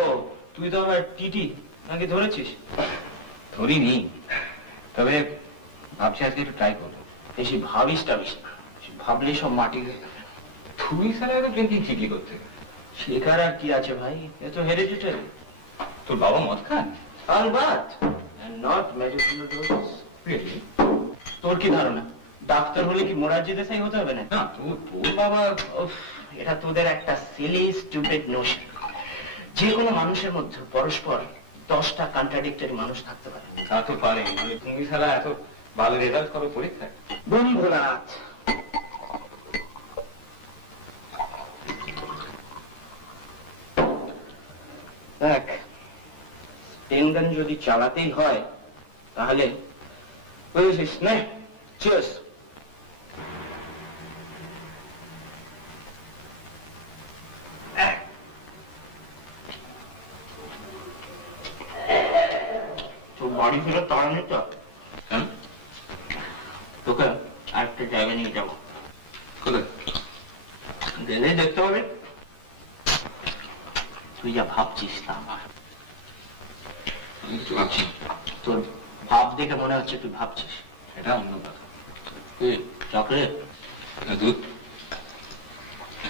তুই তো আবার TT নাকি ধরেছিস? ধরিনি, তবে ভাবছি আজকে একটু try করবো। বেশি ভাবিস টাবিস না, ভাবলে সব মাটি হয়ে যাবে। তুই স্যার এত ড্রিঙ্কিং ঠিকই করতে। শেখার আর কি আছে ভাই, এ তো হেরিডিটারি। তোর বাবা মদ খান? আলবাত, and not medicinal doses. Really? তোর কি ধারণা ডাক্তার হলে কি মোরারজি দেশাই হতে হবে না? না, তোর বাবা। উফ, এটা তোদের একটা সিলি স্টুপিড নোশন। যে কোনো মানুষের মধ্যে পরস্পর 10টা কন্ট্রাডিক্টরি মানুষ থাকতে পারে। তা তো পারে, তুমি ছাড়া এত ভালো রেজাল্ট করো পরীক্ষায়। বন্ধুরাত, দেখ, পেন গান যদি চালাতেই হয় তাহলে বুঝেছিস না? চিয়ার্স। তোর বাড়ি ফেরত তাড়া নেই তো? তোকে আরেকটা জায়গা নিয়ে যাবো। কোথায়? গেলে দেখতে হবে। তুই যা ভাবছিস তা আমার, আমি কিছু ভাবছি। তোর ভাব দেখে মনে হচ্ছে তুই ভাবছিস। এটা অন্য কথা। চকলেট? দুধ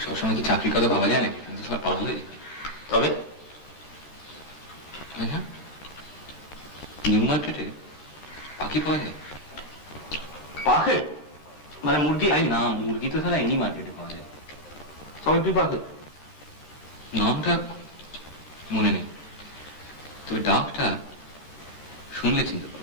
সবসময় কি চাকরির কথা ভাবা যায় না? সবাই পাগল হয়ে যায়। তবে নিউ মার্কেটে পাখি পাওয়া যায়? পাখে মানে মুরগি? না, মুরগি তো তারা এনি মার্কেটে পাওয়া যায়। তবে তুই পাখে? নামটা মনে নেই, তবে ডাকটা শুনলে চিনতে পারো।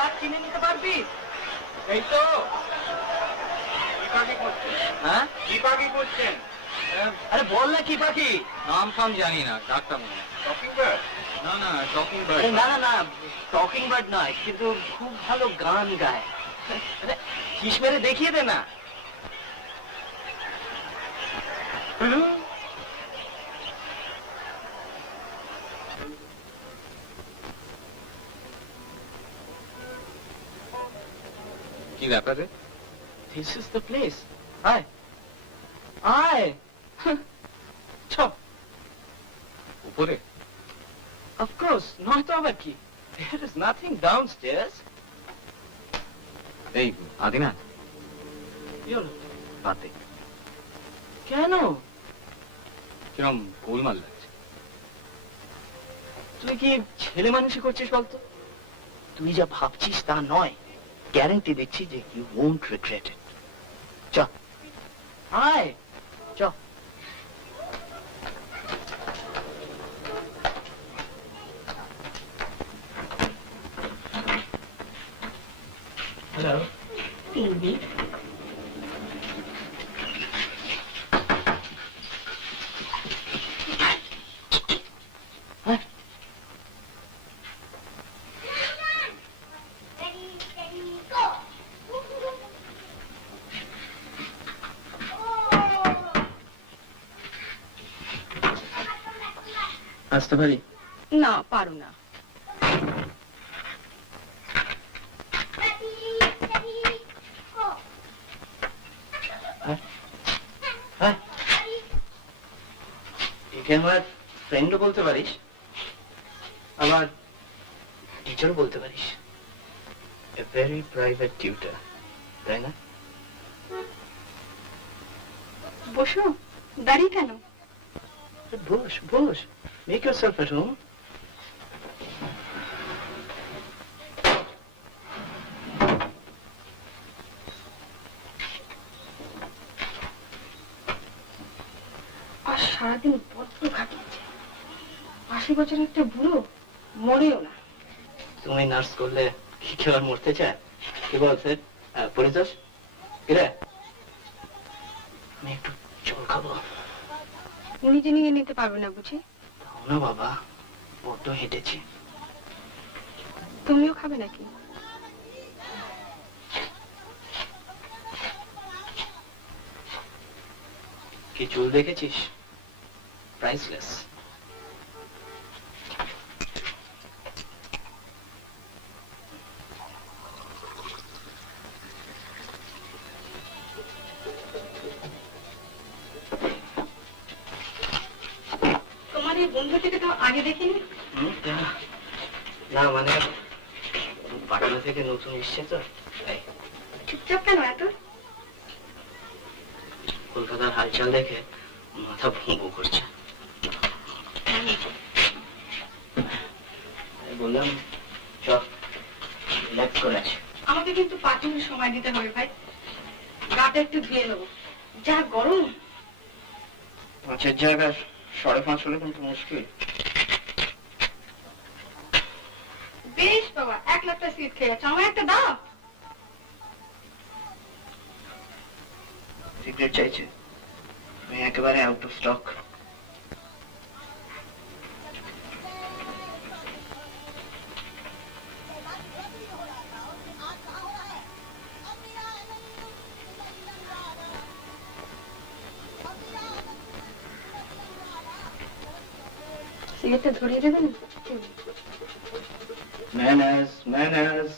ডাক চিনে নিতে পারবি? এই তো হ্যাঁ, কি পাখি করছেন? আরে বল না কি পাখি? নাম ফাম জানি না, ডাকটা মনে হয়। Talking bird? না না, টকিং বার্ড। না না না, টকিং বার্ড নয়, কিন্তু খুব ভালো গান গায়। খিস মেরে দেখিয়ে দে না। কি ব্যাপারে? This is the place. Aye. Aye. চ। উপরে? Of course. নয়তো আবার কি? There is nothing downstairs. এই আদিনাথ, কি হলো? বাদে কেন? কিরম গোলমাল লাগছে। তুই কি ছেলে মানুষই করছিস বলতো? তুই যা ভাবছিস তা নয়। গ্যারান্টি দিচ্ছি যে you won't regret it. চ। আয়। চ। হ্যালো। Amy. আসতে পারি? না, পারো না। হ্যাঁ, একে আমার ফ্রেন্ডও বলতে পারিস, আবার টিচারও বলতে পারিস। এ ভেরি প্রাইভেট টিউটার, তাই না? বসো, দাঁড়িয়ে কেন? বস বস, মেক ইয়োরসেলফ এট হোম। আর সারাদিন বড্ড খাটিয়েছে। 80 বছরের একটা বুড়ো, মরেও না। তুমি নার্স করলে কি কেউ আর মরতে চায়? কি বলছে পরিতোষ? কিরে, আমি একটু জল খাবো। নিজে নিয়ে নিতে পারবে না বুঝি? না বাবা, বড্ড হেঁটেছি। তুমিও খাবে নাকি? কি চুল দেখেছিস? প্রাইসলেস। তোমার এই বন্ধুটিকে তো আগে দেখিনি। না মানে পাটনা থেকে নতুন এসছে তো, তাই। চুপচাপ কেন এত? কলকাতার হালচাল দেখে মাথা ভুঁ করছে। বললাম চল, রিল্যাক্স করে আছি। আমাকে কিন্তু 5 মিনিট সময় দিতে হবে ভাই, গাটা একটু ধুয়ে নেবো, যা গরম। 5-এর জায়গায় 5.5 হলে কিন্তু মুশকিল। বেশ বাবা, 1 লাখটা সিট খেয়ে যাচ্ছে, আমার একটা দাও। সিগারেট চাইছে? আমি একেবারে আউট অফ স্টক। সিগারেটটা ধরিয়ে দেবেন? Manners, manners.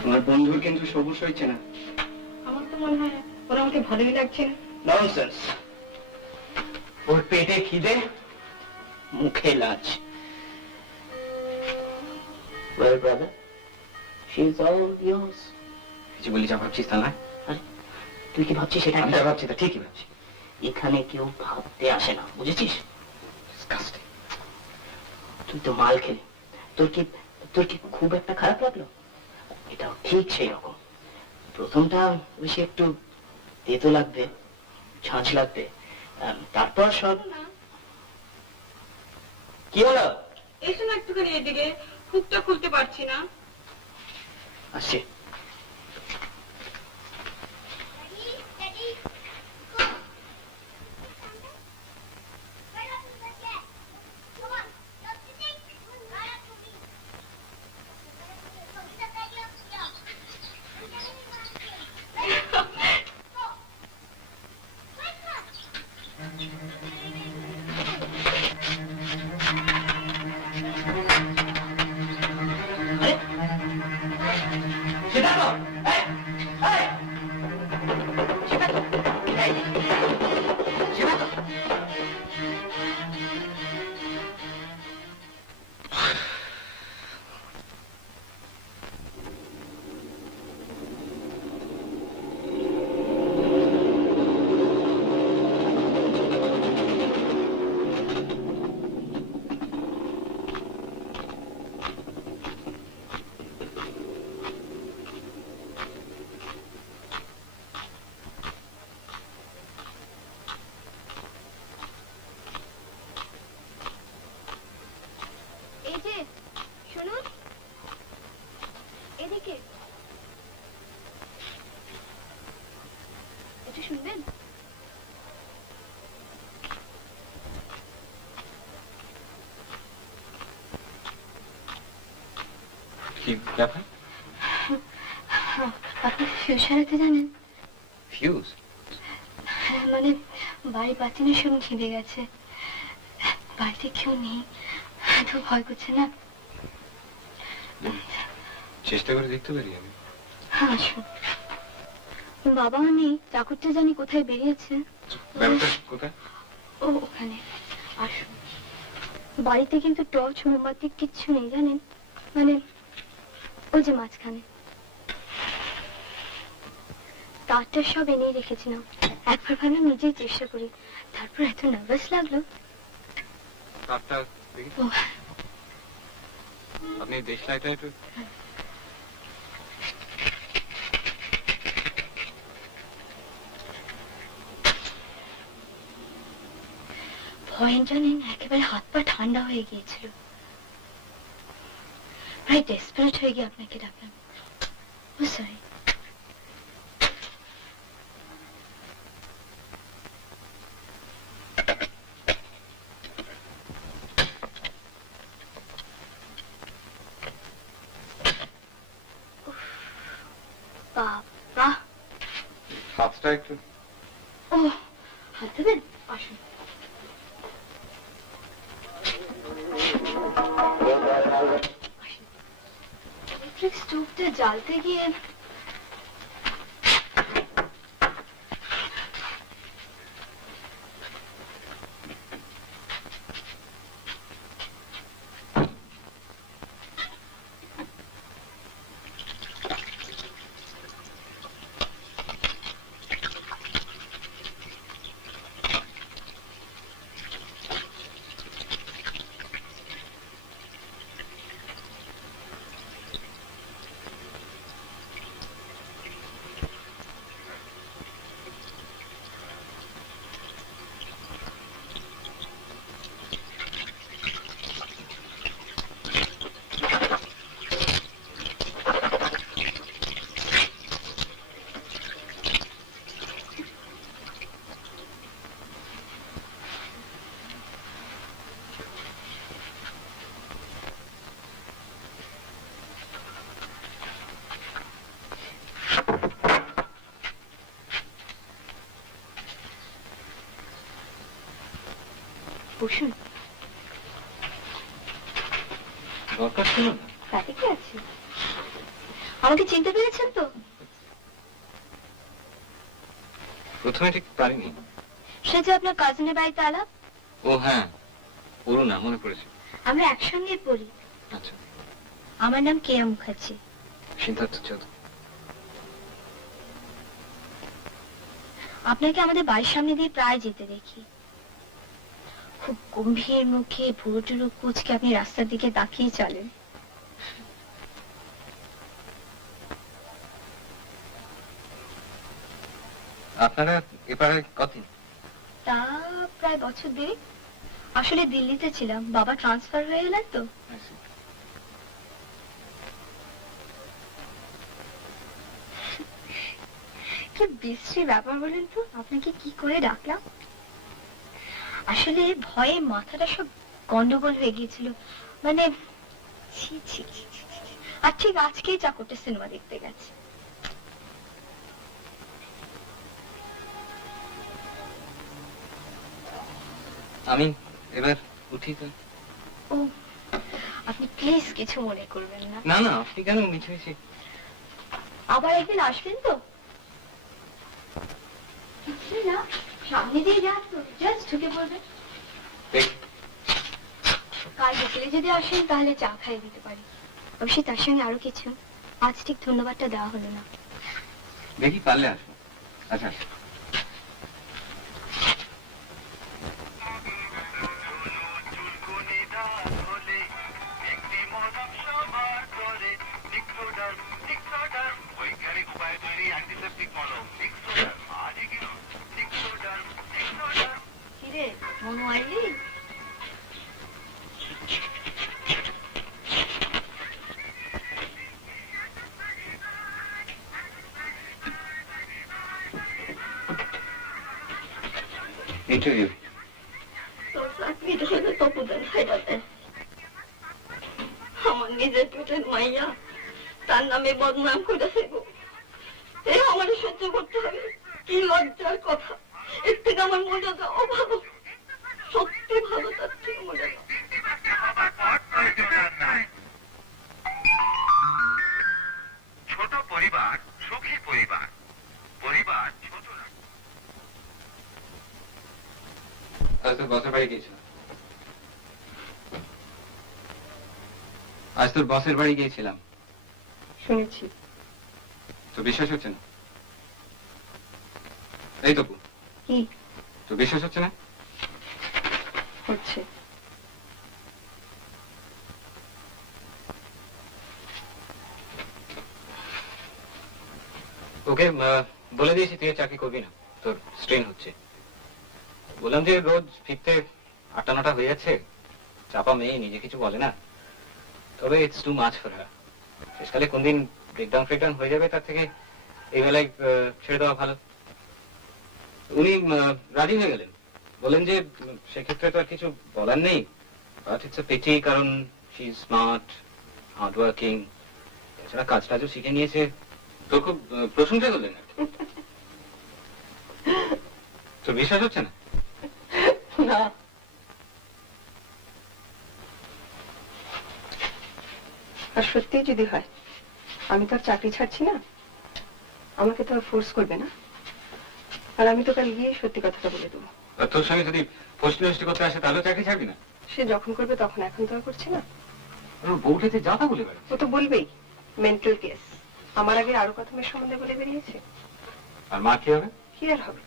তোমার বন্ধুর কিন্তু সবুজ হয়েছে না। আমার তো মনে হয় ওর আমাকে ভালোই লাগছে না। ননসেন্স। ওর পেটে খিদে, মুখে লাজ। Well, brother, she's all yours. কিছু বলি যা ভাবছিস তা না? তুই কি ভাবছিস সেটা? আমি যা ভাবছি তা ঠিকই ভাবছি। এখানে কেউ ভাবতে আসে না, বুঝেছিস? Disgusting. তুই তো মাল খেলি, তোর কি খুব একটা খারাপ লাগলো? এটাও ঠিক সেই রকম। প্রথমটা বেশি একটু তেতো লাগবে, ঝাঁঝ লাগবে, তারপর সব। কি হলো? এসো না একটুখানি এদিকে, হুকটা খুলতে পারছি না। আসছি। কি ব্যাপার? আপনি ফিউজ সারাতে জানেন? ফিউজ? মানে বাড়ি বাতিনের সঙ্গে ঘিরে গেছে, বাড়িতে কেউ নেই, তো ভয় করছে না। চেষ্টা করে দেখতে পারি আমি? হ্যাঁ আসুন। বাবা নেই, চাকরটা জানি কোথায় বেরিয়েছে। ব্যাপারটা কোথায়? ও ওখানে। আসুন। বাড়িতে কিন্তু টর্চ মোমবাতি কিচ্ছু নেই জানেন, মানে ওই যে মাঝখানে তারটা সব এনেই রেখেছিলাম। একবার ভাবলাম নিজেই চেষ্টা করি, তারপর এত নার্ভাস লাগলো। তারটা দেখি। ও, আপনি দেশলাইটা একটু ভয় জানেন একেবারে হাত পা ঠান্ডা হয়ে গিয়েছিল। প্রায় ডেসপারেট হয়ে গিয়ে আপনাকে ডাকলাম। ও সরি। বাবা, হাতটা একটু। ও হাত দেবেন? আসুন। ইলেকট্রিক স্টোভটা জ্বালতে গিয়ে বসুন। দরকার ছিল না। তাতে কি আছে? আমাকে চিনতে পেরেছেন তো? প্রথমে ঠিক পারিনি। সে যে আপনার কাজিনের বাড়িতে আলাপ। ও হ্যাঁ, অরুণা, মনে পড়েছে। আমরা একসঙ্গে পড়ি। আচ্ছা। আমার নাম কেয়া মুখার্জি। সিদ্ধার্থ চৌধুরী। আপনাকে আমাদের বাড়ির সামনে দিয়ে প্রায় যেতে দেখি। খুব গম্ভীর মুখে ভুরুটুরু কুচকে আপনি রাস্তার দিকে তাকিয়ে চলেন। আপনারা এপারে কতদিন? তা প্রায় বছর দেড়েক। আসলে দিল্লিতে ছিলাম, বাবা ট্রান্সফার হয়ে গেলেন তো। কি বিশ্রী ব্যাপার বলেন তো, আপনাকে কি করে ডাকলাম। আসলে ভয়ে মাথাটা সব গন্ডগোল হয়ে গিয়েছিল, মানে ছি ছি ছি ছি ছি। আর ঠিক আজকেই চাকরটা সিনেমা দেখতে গেছে। আমি এবার উঠি তো। ও আপনি প্লিজ কিছু মনে করবেন না। না না, আপনি কেন মিছে মিছে? আবার একদিন আসবেন তো? না, সামনে দিয়ে যান তো, জাস্ট ঢুকে পড়বেন। কাল বিকেলে যদি আসেন তাহলে চা খাইয়ে দিতে পারি। অবশ্যই তার সঙ্গে আরো কিছু। আজ ঠিক ধন্যবাদটা দেওয়া হলো না। দেখি পারলে আসবো। আচ্ছা। কিরে মনু আইলি? Interview. আমার নিজের পেটের মাইয়া তার নামে বদনাম করেছে গো। এ আমার সহ্য করতে হবে, কি লজ্জার কথা। এর থেকে আমার মরে যাওয়া ভালো, সত্যি ভালো, তার থেকে মরে যাওয়া। ছোট পরিবার সুখী পরিবার, পরিবার ছোট না। আজ তোর বসের বাড়ি গিয়েছিলাম। আজ তোর বসের বাড়ি গিয়েছিলাম। শুনেছি। তো বিশ্বাস হচ্ছে না? এই তপু, কি তো বিশ্বাস হচ্ছে না? হচ্ছে? ওকে বলে দিয়েছি তুই আর চাকরি করবি না, তোর স্ট্রেন হচ্ছে। বললাম যে রোজ ফিরতে 8টা 9টা হয়ে যাচ্ছে, চাপা মেয়ে, নিজে কিছু বলে না, তবে it's too much for her. শেষকালে কোনদিন ব্রেকডাউন ফ্রেকডাউন হয়ে যাবে, তার থেকে এই বেলায় ছেড়ে দেওয়া ভালো। উনি রাজি হয়ে গেলেন, বলেন যে সেক্ষেত্রে তো আর কিছু বলার নেই, বাট ইটস এ পিটি, কারণ she is smart, hard working, এছাড়া কাজ টাজও শিখে নিয়েছে। তো খুব প্রশংসা করলেন আর কি। তোর বিশ্বাস হচ্ছে না? না, আর সত্যিই যদি হয়, আমি তো আর চাকরি ছাড়ছি না, আমাকে তো আর ফোর্স করবে না, আর আমি তো কাল গিয়ে সত্যি কথাটা বলে দেবো। আর তোর সঙ্গে যদি পোস্ট নষ্ট করতে আসে তাহলে চাকরি ছাড়বি না? সে যখন করবে তখন, এখন তো আর করছি না। বউটাতে যা তা বলে বেড়াচ্ছে। ও তো বলবেই, মেন্টাল কেস। আমার আগে আরো কথা মেয়ের সম্বন্ধে বলে বেরিয়েছে। আর মা কি হবে? কি আর হবে,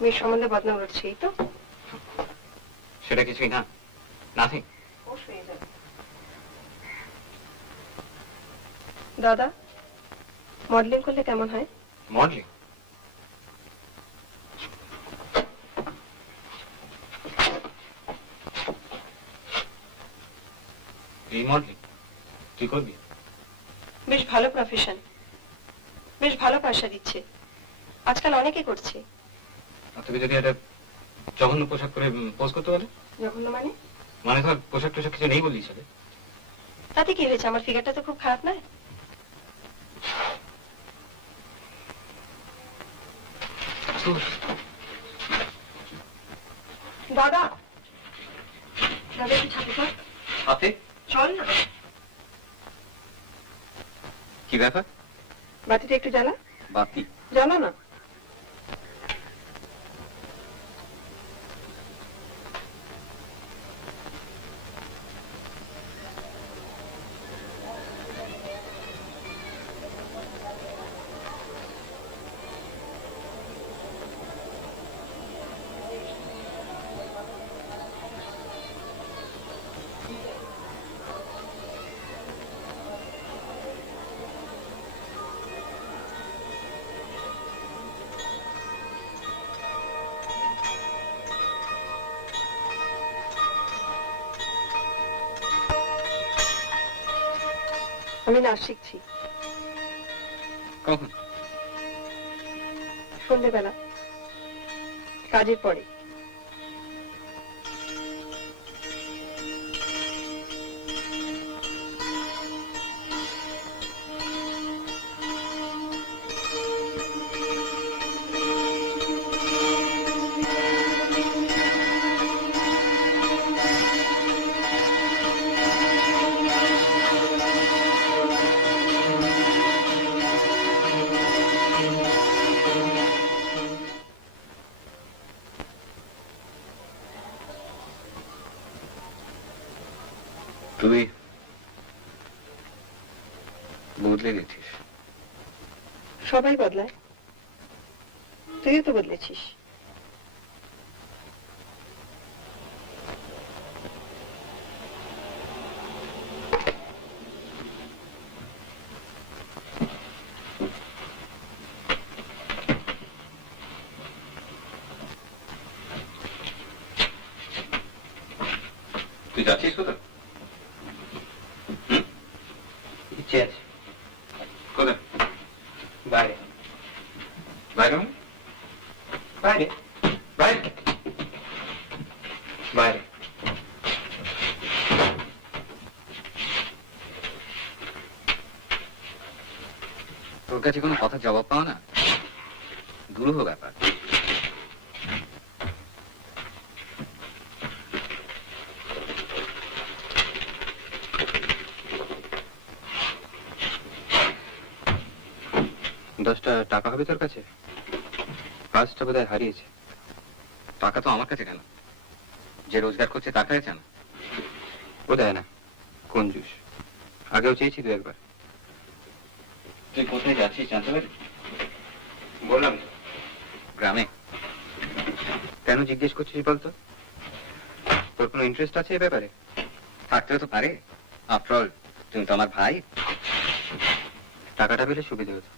মেয়ের সম্বন্ধে বদনাম রটছে, এই তো। সেটা কিছুই না, নাথিং। দাদা, মডেলিং করলে কেমন হয়? মডেলিং? এই মডেলিং তুই করবি? বেশ ভালো প্রফেশন, বেশ ভালো পয়সা দিচ্ছে, আজকাল অনেকে করছে। আর তোকে যদি একটা জঘন্য পোশাক পরে পোজ করতে বলে? জঘন্য মানে? মানে ধর পোশাক টোশাক কিছু নেই বললি হিসাবে। তাতে কি হয়েছে, আমার ফিগারটা তো খুব খারাপ নয়। দাদা, দাদা একটু ছাপে কর। হাতে? চল না। কি ব্যাপার? বাতিটা একটু জ্বালা। বাতি? জ্বালা না। আমি নাচ শিখছি। কখন? সন্ধ্যেবেলা, কাজের পরে। তুই বদলে গেছিস। সবাই বদলায়, তুইও তো বদলেছিস। তুই যাচ্ছিস কোথায়? ইচ্ছে আছে। কোথায়? বাইরে। বাইরে মানে? বাইরে। বাইরে? বাইরে। তোর কাছে কোনো কথা জবাব পাও না? দুরূহ ব্যাপার। টাকা হবে তোর কাছে? কাজটা বোধহয় হারিয়েছে। টাকা তো আমার কাছে কেন? যে রোজগার করছে তার কাছে না? ও দেয় না, কঞ্জুস। আগেও চেয়েছি দু একবার। তুই কোথায় যাচ্ছিস জানতে পারি? বললাম তো, গ্রামে। কেন জিজ্ঞেস করছিস বলতো? তোর কোনো ইন্টারেস্ট আছে এই ব্যাপারে? থাকতেও তো পারে। আফটার অল তুমি তো আমার ভাই। টাকাটা পেলে সুবিধা হতো।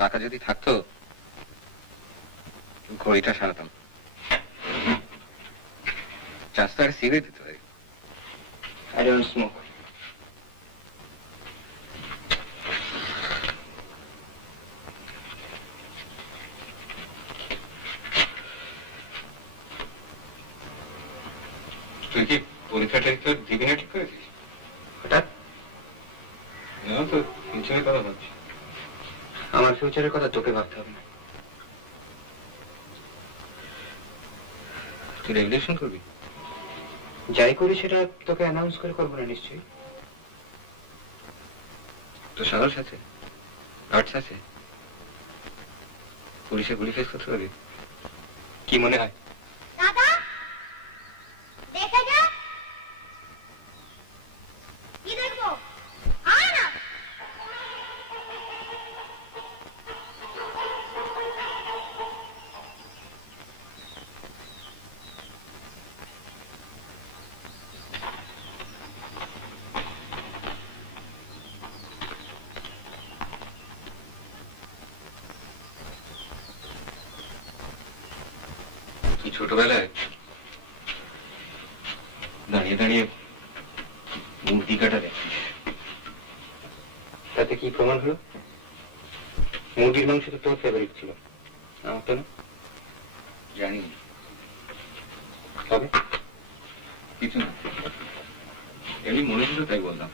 টাকা যদি থাকতো ঘড়িটা সারাতাম। চাষটা একটা সিগারেট দিতে পারি। I don't smoke. তুই কি পরীক্ষাটা একটু দিবি না ঠিক করেছিস? হঠাৎ? না তো ফিউচারের কথা ভাবছি। আমার ফিউচারের কথা তোকে ভাবতে হবে না। তুই রেগুলেশন করবি? যাই করি সেটা তোকে অ্যানাউন্স করে করবো না নিশ্চয়ই। তো সাহস আছে, গার্ডস আছে, পুলিশে গুলি ফেস করতে পারবি? কি মনে হয়? দাদা দেখে যা। কি দেখবো? আয় না। তুই ছোটবেলায় দাঁড়িয়ে দাঁড়িয়ে মূর্তি কাটা দেখছিস, তাতে কি প্রমাণ হলো? মুরগির মাংস তো তোর ফেভারিট ছিল, আমার তো না। জানি, তবে কিছু না, এমনি মনে ছিল তাই বললাম।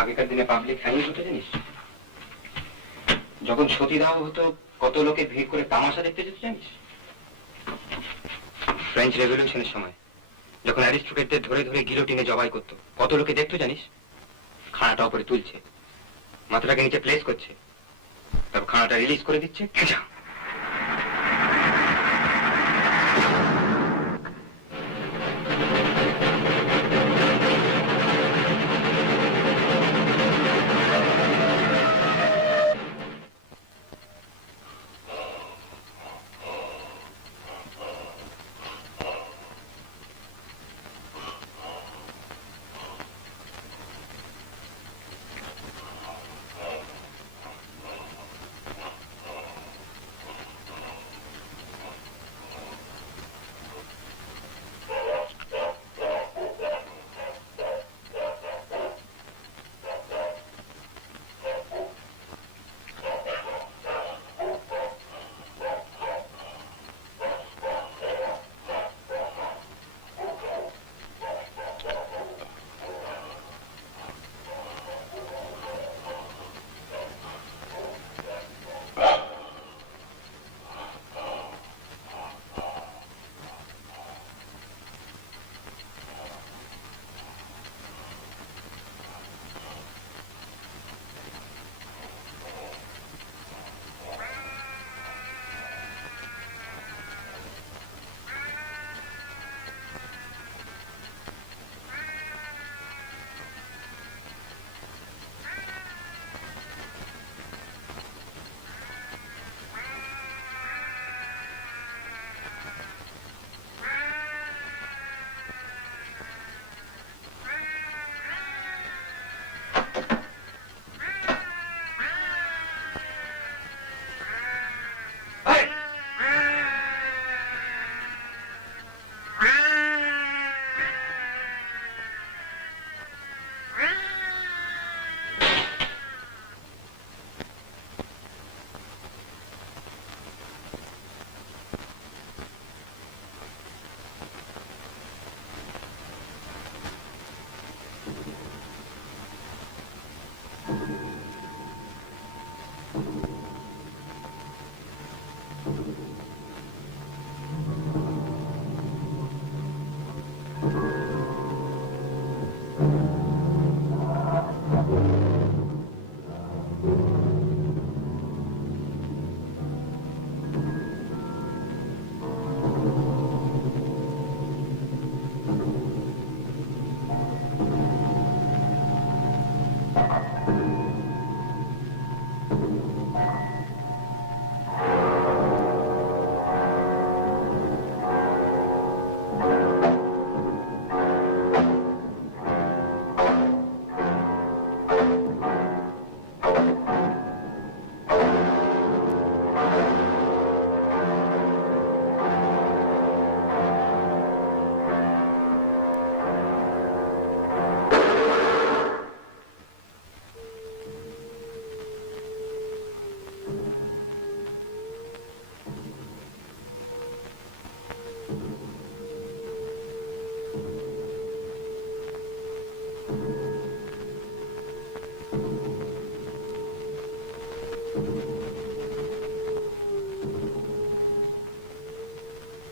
আগেকার দিনে পাবলিক হ্যাঙ্গিং হতো জানিস? যখন সতীদাহ হতো কত লোকে ভিড় করে তামাশা দেখতে যেত জানিস? ফ্রেঞ্চ রেভলিউশনের সময় যখন অ্যারিস্টোক্রেটদের ধরে ধরে গিলোটিনে জবাই করতো কত লোকে দেখতো জানিস? খানাটা উপরে তুলছে, মাথাটাকে নিচে প্লেস করছে, তারপর খানাটা রিলিজ করে দিচ্ছে, খেঁচা।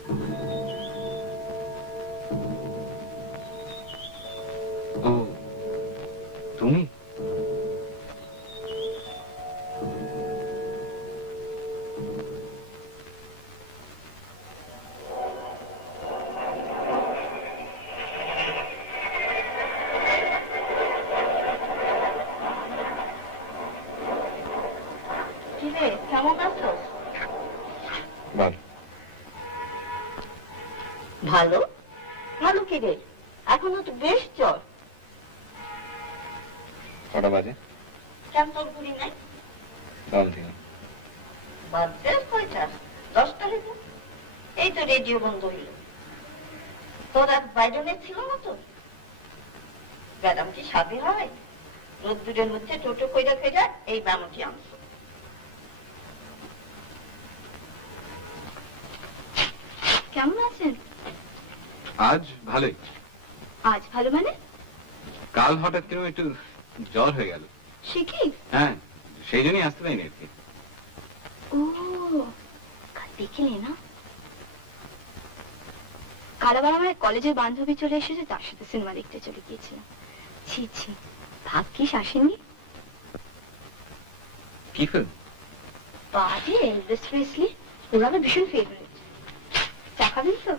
ও তুমি? কিরে কেমন আছো? ভালো। ভালো? ভালো কি রে? এখনো তো বেশ জ্বর। কটা বাজে? কেন তোর ঘুরি নাই? কম থেকে। বাজে কয়টা? 10টা হইল। এই তো রেডিও বন্ধ হইল। তোর আর বাইরনের ছিল না তো? ম্যাডাম কি সাথে হয়? রোদ্দুরের মধ্যে টোটো কইরা কইরা এই ব্যামটি আনছো। কেমন আছেন? আজ ভালোই। আজ ভালো মানে? কাল হঠাৎ করে একটু জ্বর হয়ে গেল। সে কি? হ্যাঁ, সেই জন্যই আসতে পারিনি আর কি। ও কাল বিকেলে না? কাল আবার আমার কলেজের বান্ধবী চলে এসেছে, তার সাথে সিনেমা দেখতে চলে গিয়েছিলাম। ছি ছি, ভাগ্যিস আসেননি। কি ফিল্ম? বাজে এলভিস প্রেসলি, ওরা আমার ভীষণ ফেভারিট। চা খাবেন তো?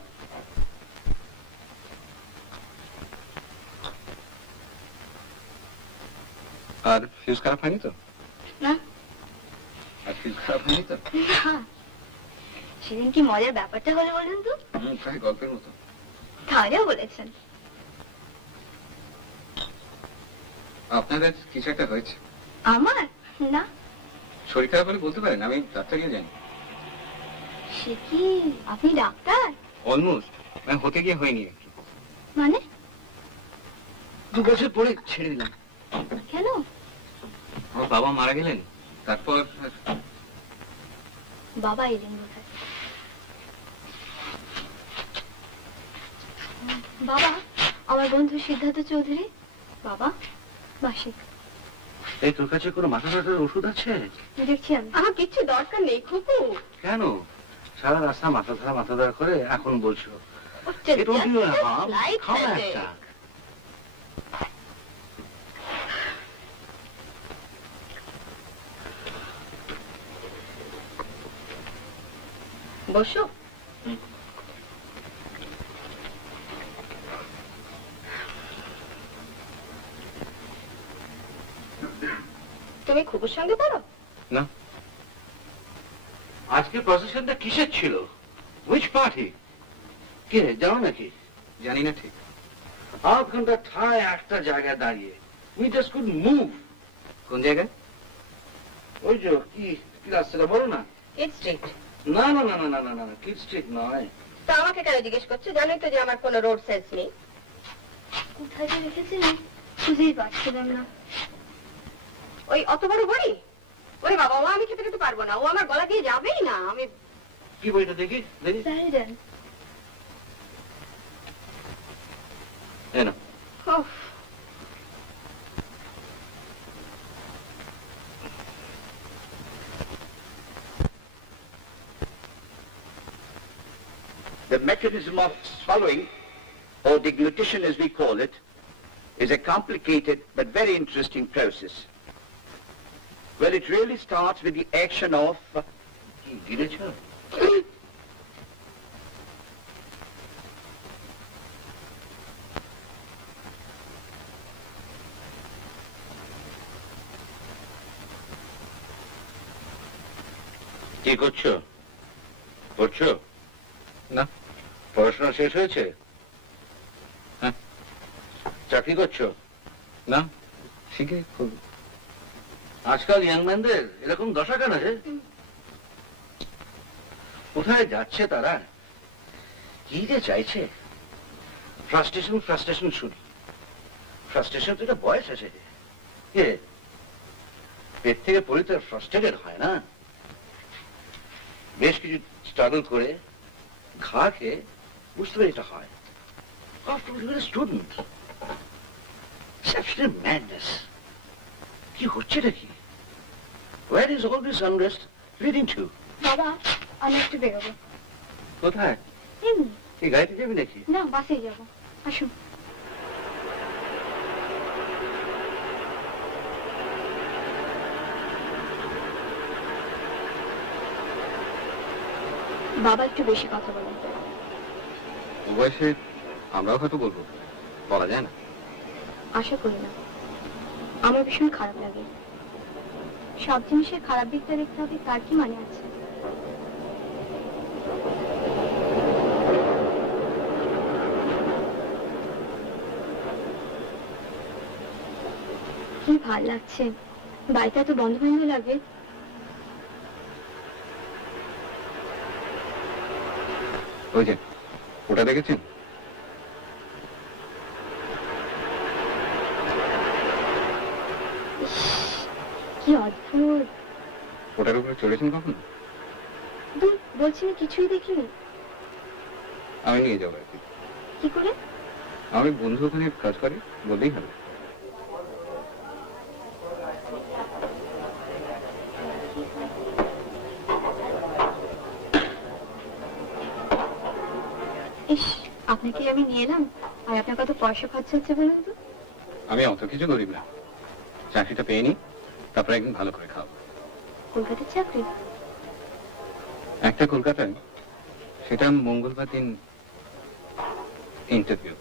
আর ফিউজ খারাপ হয়নি তো? না আর ফিউজ খারাপ হয়নি তো? না, সেদিন কি মজার ব্যাপারটা হলো বলুন তো? প্রায় গল্পের মতো। তাহলেও বলেছেন। আপনাদের কিছু একটা হয়েছে? আমার না। শরীর খারাপ হলে বলতে পারেন, আমি ডাক্তারকে জানি। সে কি, আপনি ডাক্তার? অলমোস্ট, মানে হতে গিয়ে হয়নি একটু। মানে 2 বছর পরে ছেড়ে দিলাম। কেন? আমার বাবা মারা গেলেন, তারপর বাবা এলেন বোধহয়। বাবা, আমার বন্ধু সিদ্ধার্থ চৌধুরী। বাবা মাসিক। এই তোর কাছে কোনো মাথা ব্যথার ওষুধ আছে? দেখছি আমি। আমার কিচ্ছু দরকার নেই খুকু। কেন সারা রাস্তা মাথা ধরা করে এখন বলছো? Just Don't you have harm? like খাও না that. একটা। বসো। তুমি খুকুর সঙ্গে পড়ো? না। আজকে প্রসেশনটা কিসের ছিল? Which party? কে জানো নাকি? জানি না ঠিক। হাফ ঘন্টা ঠায় একটা জায়গায় দাঁড়িয়ে we just couldn't move. কোন জায়গায়? ওই যে কি কি রাস্তাটা বলো না? Kyd street. না না না না না না না না কিড স্ট্রিট নয়। তা আমাকে কেন জিজ্ঞেস করছো? জানোই তো যে আমার কোনো রোড সেন্স নেই। কোথায় যে রেখেছিলাম খুঁজেই পাচ্ছিলাম না। ওই অত বড় বই? ওরে বাবা, ও আমি খেতে খেতে পারবো না, ও আমার গলা দিয়ে যাবেই না। আমি কি বইটা দেখি দেখি। সাইডেন। এই না। উফ, The mechanism of swallowing, or deglutition as we call it, is a complicated but very interesting process. Well, it really starts with the action of... কি গিরেছ? কি করছো? পড়ছো? না। পড়াশোনা শেষ হয়েছে? হ্যাঁ। চাকরি করছো? না, শিখে খুব। আজকাল ইয়াংম্যানদের এরকম দশা কেন রে? কোথায় যাচ্ছে তারা? কি যে চাইছে? ফ্রাস্ট্রেশন শুনি। ফ্রাস্ট্রেশন তো একটা বয়স আছে। কে পেট থেকে পড়ে তো ফ্রাস্ট্রেটেড হয় না। বেশ কিছু স্ট্রাগল করে ঘা খেয়ে বুঝতে পারি এটা হয়। Student madness. কি হচ্ছে নাকি? Where is all this unrest leading to? বাবা, আমি একটু বেরোবো। কোথায়? এমনি। কি গাড়িতে যাবি নাকি? না, বাসে যাবো। আসুন। বাবা একটু বেশি কথা বলেন। ও বয়সে আমরাও হয়তো বলবো, বলা যায় না। আশা করি না। আমার ভীষণ খারাপ লাগে। সব জিনিসের খারাপ দিকটা দেখতে হবে, তার কি মানে আছে? কি ভাল লাগছে, বাড়িতে এত বন্ধ বন্ধ লাগে। ওই যে ওটা দেখেছেন? ইস, কি অদ্ভুত। ওটার উপরে চড়েছেন কখন? দূর, বলছি না কিছুই দেখিনি। আমি নিয়ে যাবো আর কি। কি করে? আমি বন্ধু ওখানে কাজ করে, বললেই হবে। ইস, আপনাকে আমি নিয়ে এলাম আর আপনার কত পয়সা খরচ হচ্ছে বলুন তো। আমি অত কিছু গরিব না, চাকরিটা পেয়ে নি, তারপরে একদিন ভালো করে খাবো। কলকাতার চাকরি? একটা কলকাতায়, সেটা মঙ্গলবার দিন ইন্টারভিউ।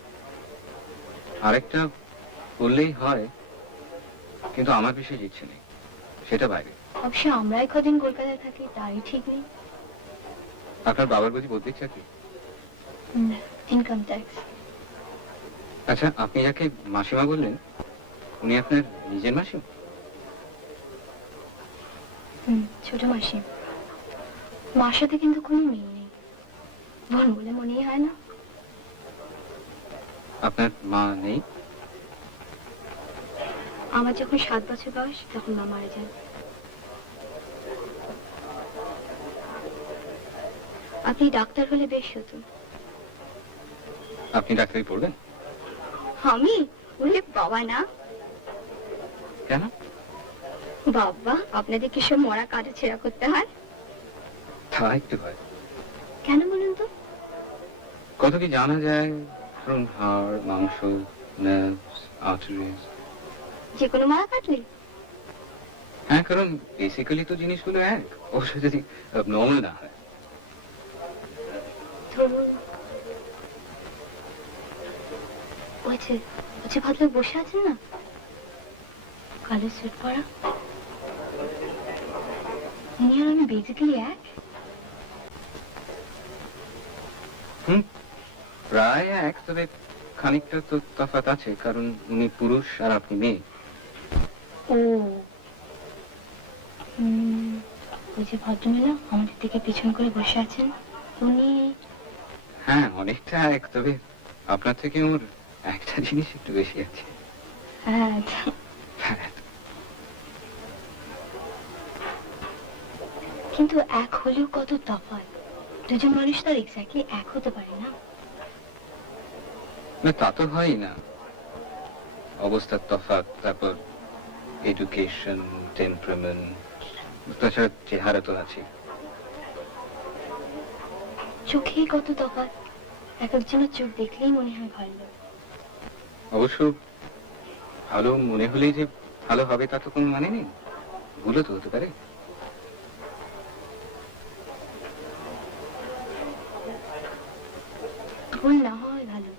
আরেকটা বললেই হয়, কিন্তু আমার বিশেষ ইচ্ছে নেই, সেটা বাইরে। অবশ্য আমরাই কদিন কলকাতায় থাকি, তাই ঠিক নেই। আপনার বাবার বুঝি বদলির চাকরি? Income tax. আচ্ছা, আপনি যাকে মাসিমা বললেন, উনি আপনার নিজের মাসিমা? ছোট মাসি। মার সাথে কিন্তু কোনো মিল নেই, বোন বলে মনেই হয় না। আপনার মা নেই? আমার যখন 7 বছর বয়স তখন মা মারা যান। আপনি ডাক্তার হলে বেশ হতো। আপনি ডাক্তারি পড়লেন? আমি? ওরে বাবা না। কেন? বাবা, আপনাদের কি সব মরা কাজে ছেঁড়া করতে হয়? তা একটু হয়। কেন বলুন তো? কত কি জানা যায়, ধরুন হাড়, মাংস, নার্ভস, আর্টারিজ। যে কোনো মারা কাটলে? হ্যাঁ, কারণ বেসিক্যালি তো জিনিসগুলো এক, অবশ্য যদি নর্মাল না হয়। ধরুন ওই যে ভদ্রলোক বসে আছেন না, কালো স্যুট পরা, উনি আর আমি বেসিক্যালি এক। প্রায় এক, তবে খানিকটা তো তফাৎ আছে, কারণ উনি পুরুষ আর আপনি মেয়ে। ও, ওই যে ভদ্রমহিলা আমাদের থেকে পিছন করে বসে আছেন, উনি? হ্যাঁ, অনেকটা এক, তবে আপনার থেকে ওর একটা জিনিস একটু বেশি আছে। হ্যাঁ। কিন্তু এক হলেও কত তফাৎ। দুজন মানুষ তো এক্স্যাক্টলি এক হতে পারে না। না, তা তো হয়ই না। অবস্থার তফাৎ, তারপর এডুকেশন, টেম্পারামেন্ট, তাছাড়া চেহারা তো আছে। চোখেই কত তফাৎ। এক একজনের চোখ দেখলেই মনে হয় ভালো। অবশ্য ভালো মনে হলেই যে ভালো হবে তা তো কোনো মানে নেই, ভুলও তো হতে পারে। ভুল না হয় ভালো।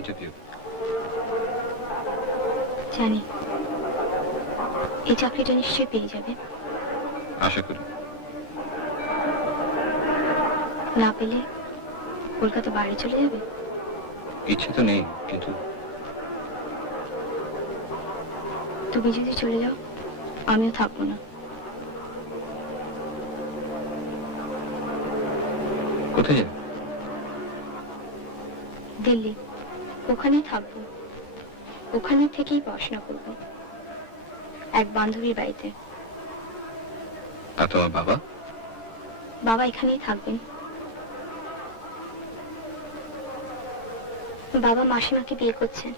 interview. জানি এই চাকরিটা নিশ্চয়ই পেয়ে যাবে। আশা করি। না পেলে কলকাতা বাড়ি চলে যাবে? ইচ্ছে তো নেই, কিন্তু তুমি যদি চলে যাও আমিও থাকবো না। কোথায় যাবে? দিল্লি, ওখানেই থাকবো, ওখানে থেকেই পড়াশোনা করবো এক বান্ধবীর বাড়িতে। আর তোমার বাবা? বাবা এখানেই থাকবেন। বাবা মাসিমাকে বিয়ে করছেন।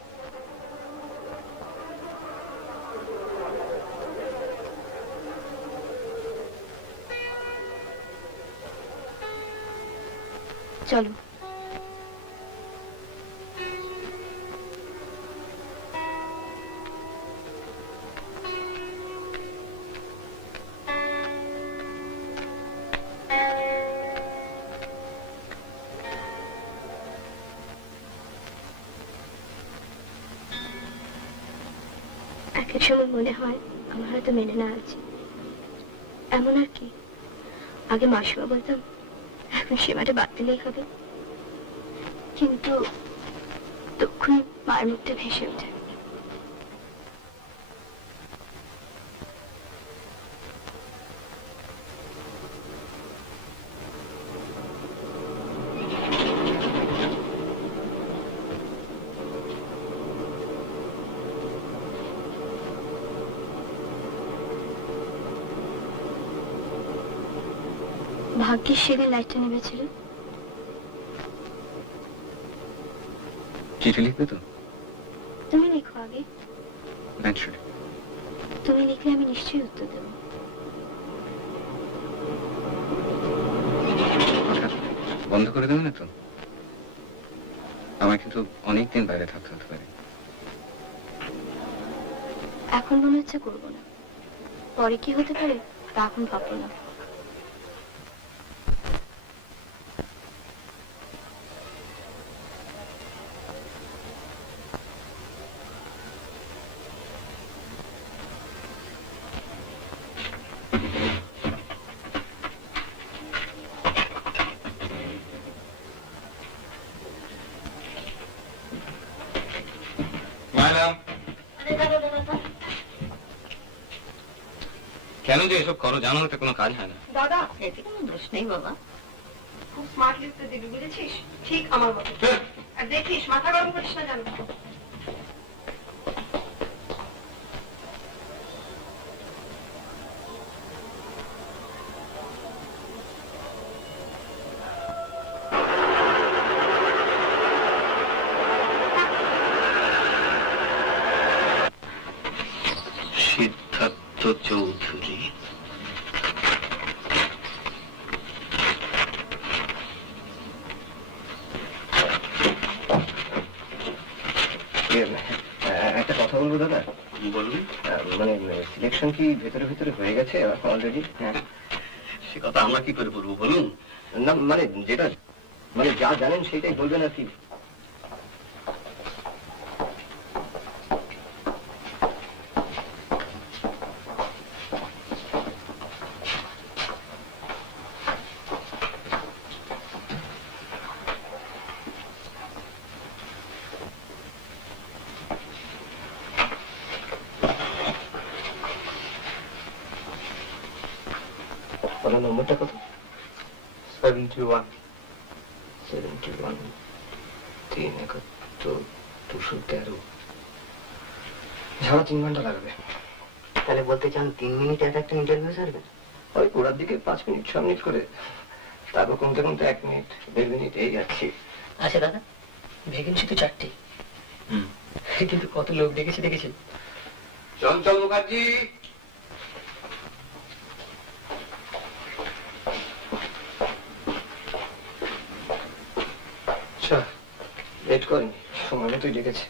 চলো। এক এক সময় মনে হয় আমার হয়তো মেনে নেওয়া আছে। এমন আর কি, আগে মাসিমা বলতাম এখন সীমাটা বাদ দিলেই হবে, কিন্তু তখন মায়ের মুখটা ভেসে ওঠে। ভাগ্যের সেদিন লাইটটা নেমেছিল। চিঠি লিখবে তো? তুমি লিখো আগে। ন্যাচুরালি। তুমি লিখলে আমি নিশ্চয়ই উত্তর দেবো। বন্ধ করে দেবে না তো? আমার কিন্তু অনেকদিন বাইরে থাকতে হতে পারে। এখন মনে হচ্ছে করবো না, পরে কি হতে পারে তা এখন ভাববো না। কেন যে এসব করো জানো, তো কোনো কাজ হয় না। দাদা এতে কোনো দোষ নেই বাবা, খুব স্মার্ট লিখতে দিবি বুঝেছিস, ঠিক আমার মতো। আর দেখিস মাথা গরম করিস না জানো। সিদ্ধার্থ চৌধুরী। একটা কথা বলবো দাদা। বলুন। মানে সিলেকশন কি ভেতরে ভেতরে হয়ে গেছে অলরেডি? হ্যাঁ, সে কথা আমরা কি করে বলবো বলুন। না মানে যেটা মানে যা জানেন সেটাই বলবেন আর কি। ওনার নম্বরটা কত? 71 71 371 213। ঝাড়া 3 ঘন্টা লাগবে। তাহলে বলতে চান 3 মিনিটে একটা ইন্টারভিউ সারবেন? ওই গোড়ার দিকে 5 মিনিট 6 মিনিট করে, তারপর কমতে কমতে 1 মিনিট 1.5 মিনিট এই যাচ্ছি। আচ্ছা দাদা, ভ্যাকেন্সি তো 4টে, কিন্তু কত লোক দেখেছেন? চঞ্চল মুখার্জি। আচ্ছা, লেট করেনি, সময় মতোই ডেকেছে।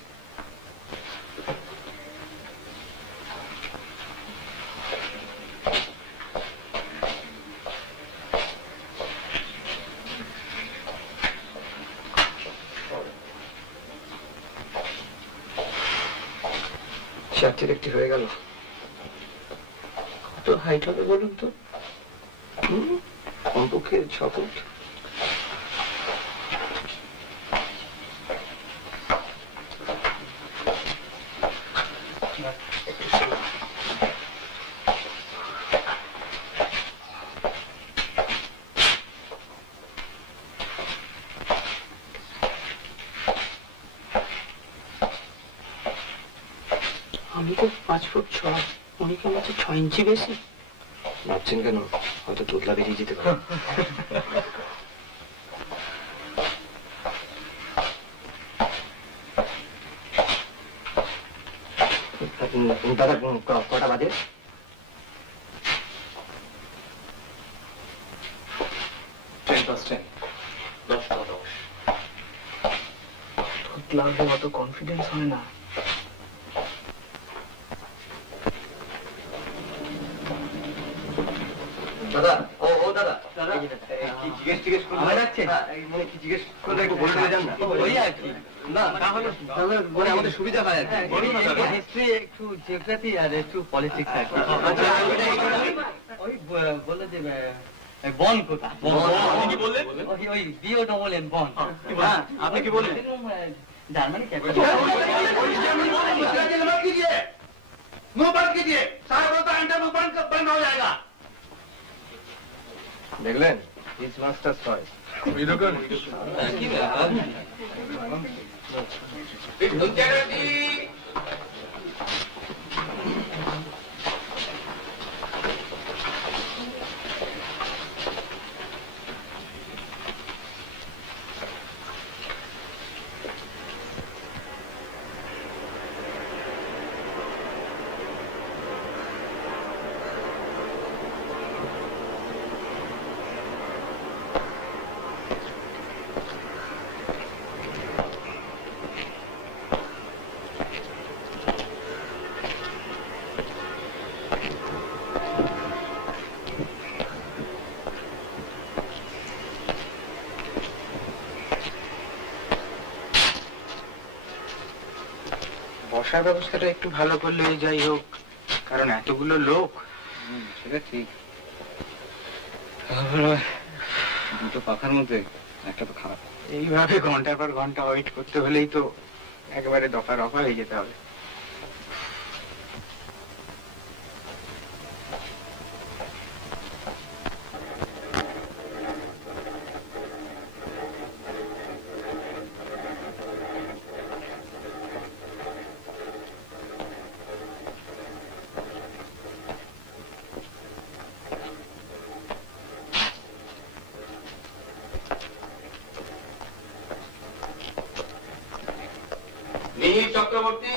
চারটির একটি হয়ে গেল। কত হাইট হবে বলুন তো? কমপক্ষে 6 ফুট। আমি তো 5 ফুট 6, উনি কেন 6 ইঞ্চি বেশি? ভাবছেন কেন? হয়তো তোতলা বেরিয়ে যেতে পারে। দাদা কটা বাজে? লাগবে, অত কনফিডেন্স হয় না। দাদা, ও দাদা, কি জিজ্ঞেস করলে? আমার যাচ্ছে? মানে কি জিজ্ঞেস করলে একটু বলে দিয়ে যান না। ওই আর কি। না, তাহলে মানে আমাদের সুবিধা হয় আর কি। হিস্ট্রি, একটু জিওগ্রাফি আর একটু পলিটিক্স আর কি। ওই বললো যে বন কোথা? আপনি কি বললেন? ওই BONN বন। আপনি কি বললেন? জার্মানি দেখলেন? His master choice. কি ব্যাপার? বসার ব্যবস্থাটা একটু ভালো করলে যাই হোক, কারণ এতগুলো লোক। সেটা ঠিক। দুটো পাখার মধ্যে একটা তো খারাপ। এইভাবে ঘন্টার পর ঘন্টা ওয়েট করতে হলেই তো একেবারে দফা রফা হয়ে যেতে হবে। চক্রবর্তী,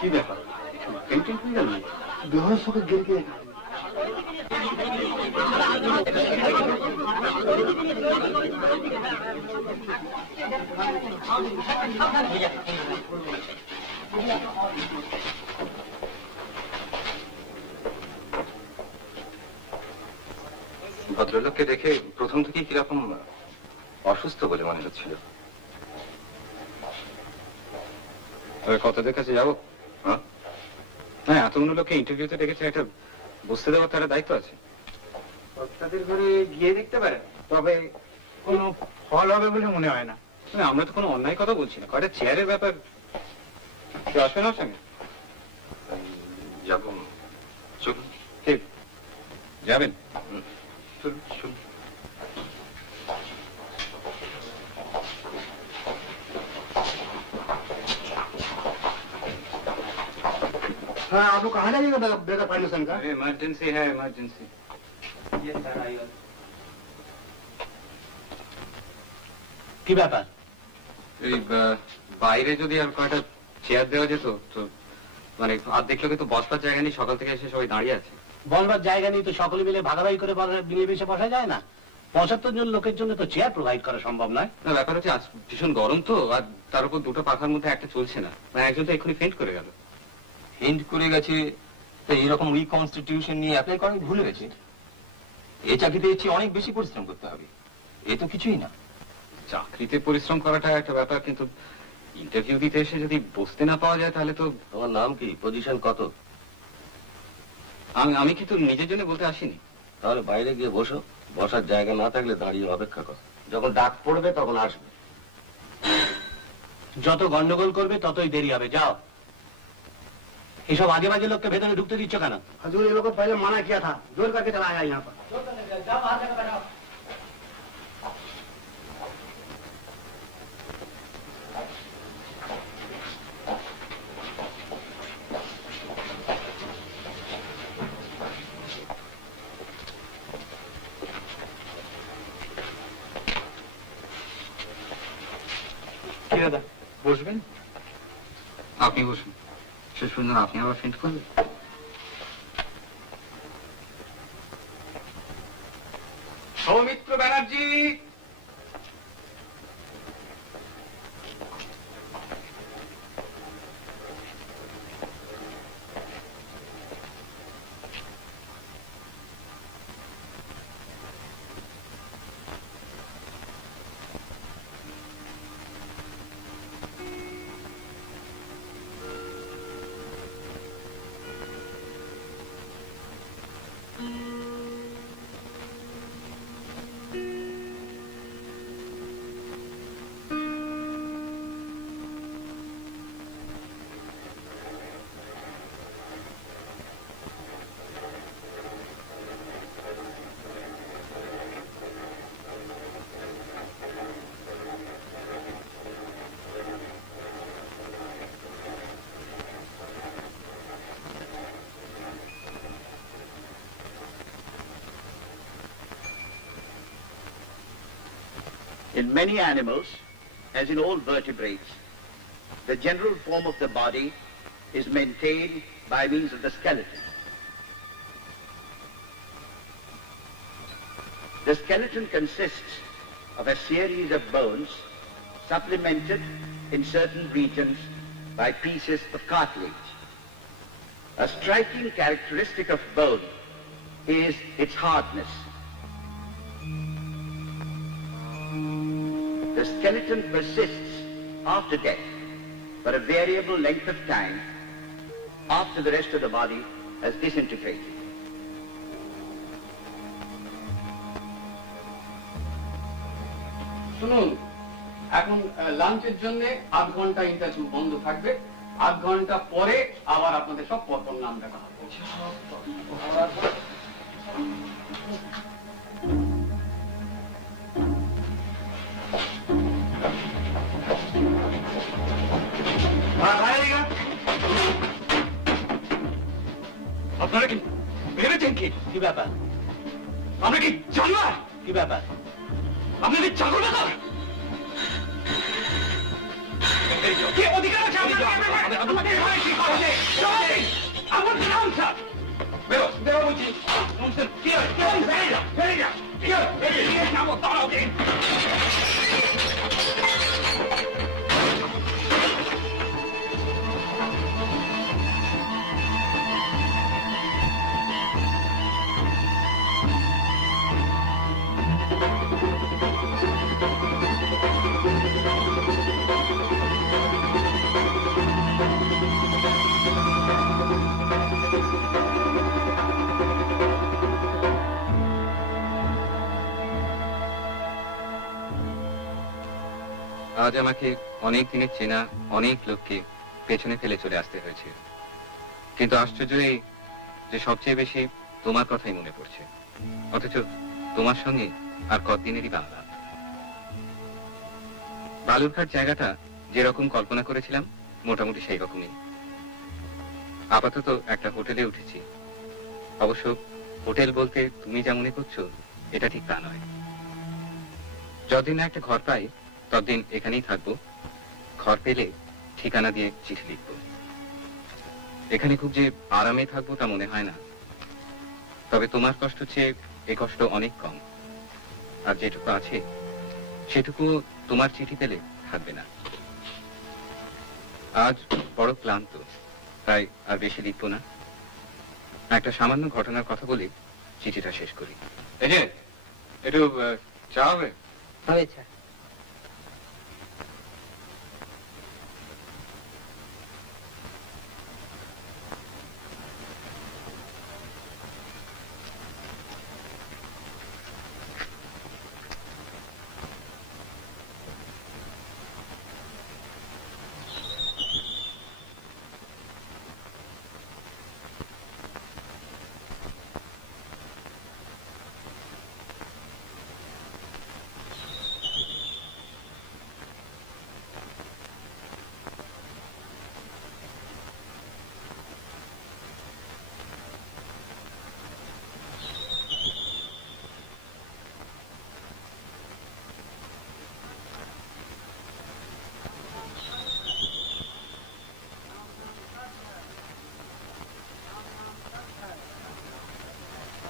কি ব্যাপার? পেন্টিং হয়ে গেল? বেহস হোক গিয়ে ভদ্রলোককে দেখে প্রথম থেকে কিরকম অসুস্থ বলে মনে হচ্ছিল। কতদের কাছে যাবো? হ্যাঁ, এতগুলো লোককে ইন্টারভিউতে ডেকেছে, একটা বুঝতে দেওয়ার তারা দায়িত্ব আছে। তাদের ঘরে গিয়ে দেখতে পারেন, তবে কোনো ফল হবে বলে মনে হয় না। আমরা তো কোনো অন্যায় কথা বলছি না, কয়টা চেয়ারের ব্যাপার। কেউ আসবে না ওর সঙ্গে? যাবো, চলুন। ঠিক যাবেন? চলুন চলুন। हाँ, आपको कहाँ जाइएगा बेटा फाइनेंशन का? इमरजेंसी है, इमरजेंसी। কি ব্যাপার? এই বাইরে যদি আর কয়টা চেয়ার দেওয়া যেত তো, মানে অর্ধেক লোকে তো বসবার জায়গা নেই, সকাল থেকে এসে সবাই দাঁড়িয়ে আছে। বলবার জায়গা নেই তো সকলে মিলে ভাগাভাগি করে মিলেমিশে বসা যায় না? 75 জন লোকের জন্য তো চেয়ার প্রোভাইড করা সম্ভব নয়। না, ব্যাপার হচ্ছে আজ ভীষণ গরম তো, আর তার উপর দুটো পাখার মধ্যে একটা চলছে না, মানে একজন তো এক্ষুনি ফেন্ট করে গেল। হিন্ট করে গেছে, তো এইরকম উইক কনস্টিটিউশন নিয়ে অ্যাপ্লাই করা ভুলে গেছে। এই চাকরিতে এর চেয়ে অনেক বেশি পরিশ্রম করতে হবে, এ তো কিছুই না। চাকরিতে পরিশ্রম করাটা একটা ব্যাপার, কিন্তু ইন্টারভিউ দিতে এসে যদি বসতে না পাওয়া যায় তাহলে তো। তোমার নাম কি, পজিশন কত? আমি কিন্তু নিজের জন্য বলতে আসিনি। তাহলে বাইরে গিয়ে বসো, বসার জায়গা না থাকলে দাঁড়িয়ে অপেক্ষা করো, যখন ডাক পড়বে তখন আসবে। যত গন্ডগোল করবে ততই দেরি হবে। যাও। এসব আজে বাজে লোককে ভেতরে ঢুকতে দিচ্ছ কেন? हजूर ये लोग को पहले मना किया था, जोर करके चला आया यहाँ पर। কি দাদা বসবেন? আপনি বসুন, শেষ পর্যন্ত আপনি আবার ফেন্ট করবেন? Soumitra Banerjee, In many animals, as in all vertebrates, the general form of the body is maintained by means of the skeleton. The skeleton consists of a series of bones supplemented in certain regions by pieces of cartilage. A striking characteristic of bone is its hardness. The skeleton persists after death for a variable length of time after the rest of the body has disintegrated. শুনুন, এখন লাঞ্চের জন্য 8 ঘন্টা interview বন্ধ থাকবে। 8 ঘন্টা পরে আবার আপনাদের সব পরপর নাম ডাকা হবে। আপনারা কি ভেবেছেন কি ব্যাপার? আমরা কি জানোয়ার? কি ব্যাপার? আপনাদের চাকর ব্যাপার? কি অধিকার আছে আমার নাম স্যার? বেরো বেরো বলছি। কি নামো দাঁড়াও। আজ আমাকে অনেক দিনের চেনা অনেক লোককে পেছনে ফেলে চলে আসতে হয়েছে, কিন্তু আশ্চর্য এই যে সবচেয়ে বেশি তোমার কথাই মনে পড়ছে, অথচ তোমার সঙ্গে আর কতদিনেরই বাংলা। বালুরঘাট জায়গাটা যেরকম কল্পনা করেছিলাম মোটামুটি সেই রকমই। আপাতত একটা হোটেলে উঠেছি। অবশ্য হোটেল বলতে তুমি যা মনে করছো এটা ঠিক তা নয়। যতদিন না একটা ঘর পাই ততদিন এখানেই থাকবো, ঘর পেলে ঠিকানা দিয়ে চিঠি লিখব। এখানে খুব যে আরামে থাকবো তা মনে হয় না, তবে তোমার কষ্ট চেয়ে এ কষ্ট অনেক কম। আর যেটুকু আছে সেটুকু তোমার চিঠি পেলে থাকবে না। আজ বড় ক্লান্ত, তাই আর বেশি লিখবো না। একটা সামান্য ঘটনার কথা বলে চিঠিটা শেষ করি। এই যে একটু চা হবে? হয়েছে।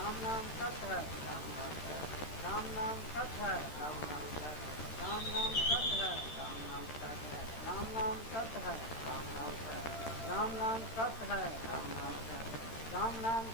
राम नाम सत्य है, राम नाम सत्य है, राम नाम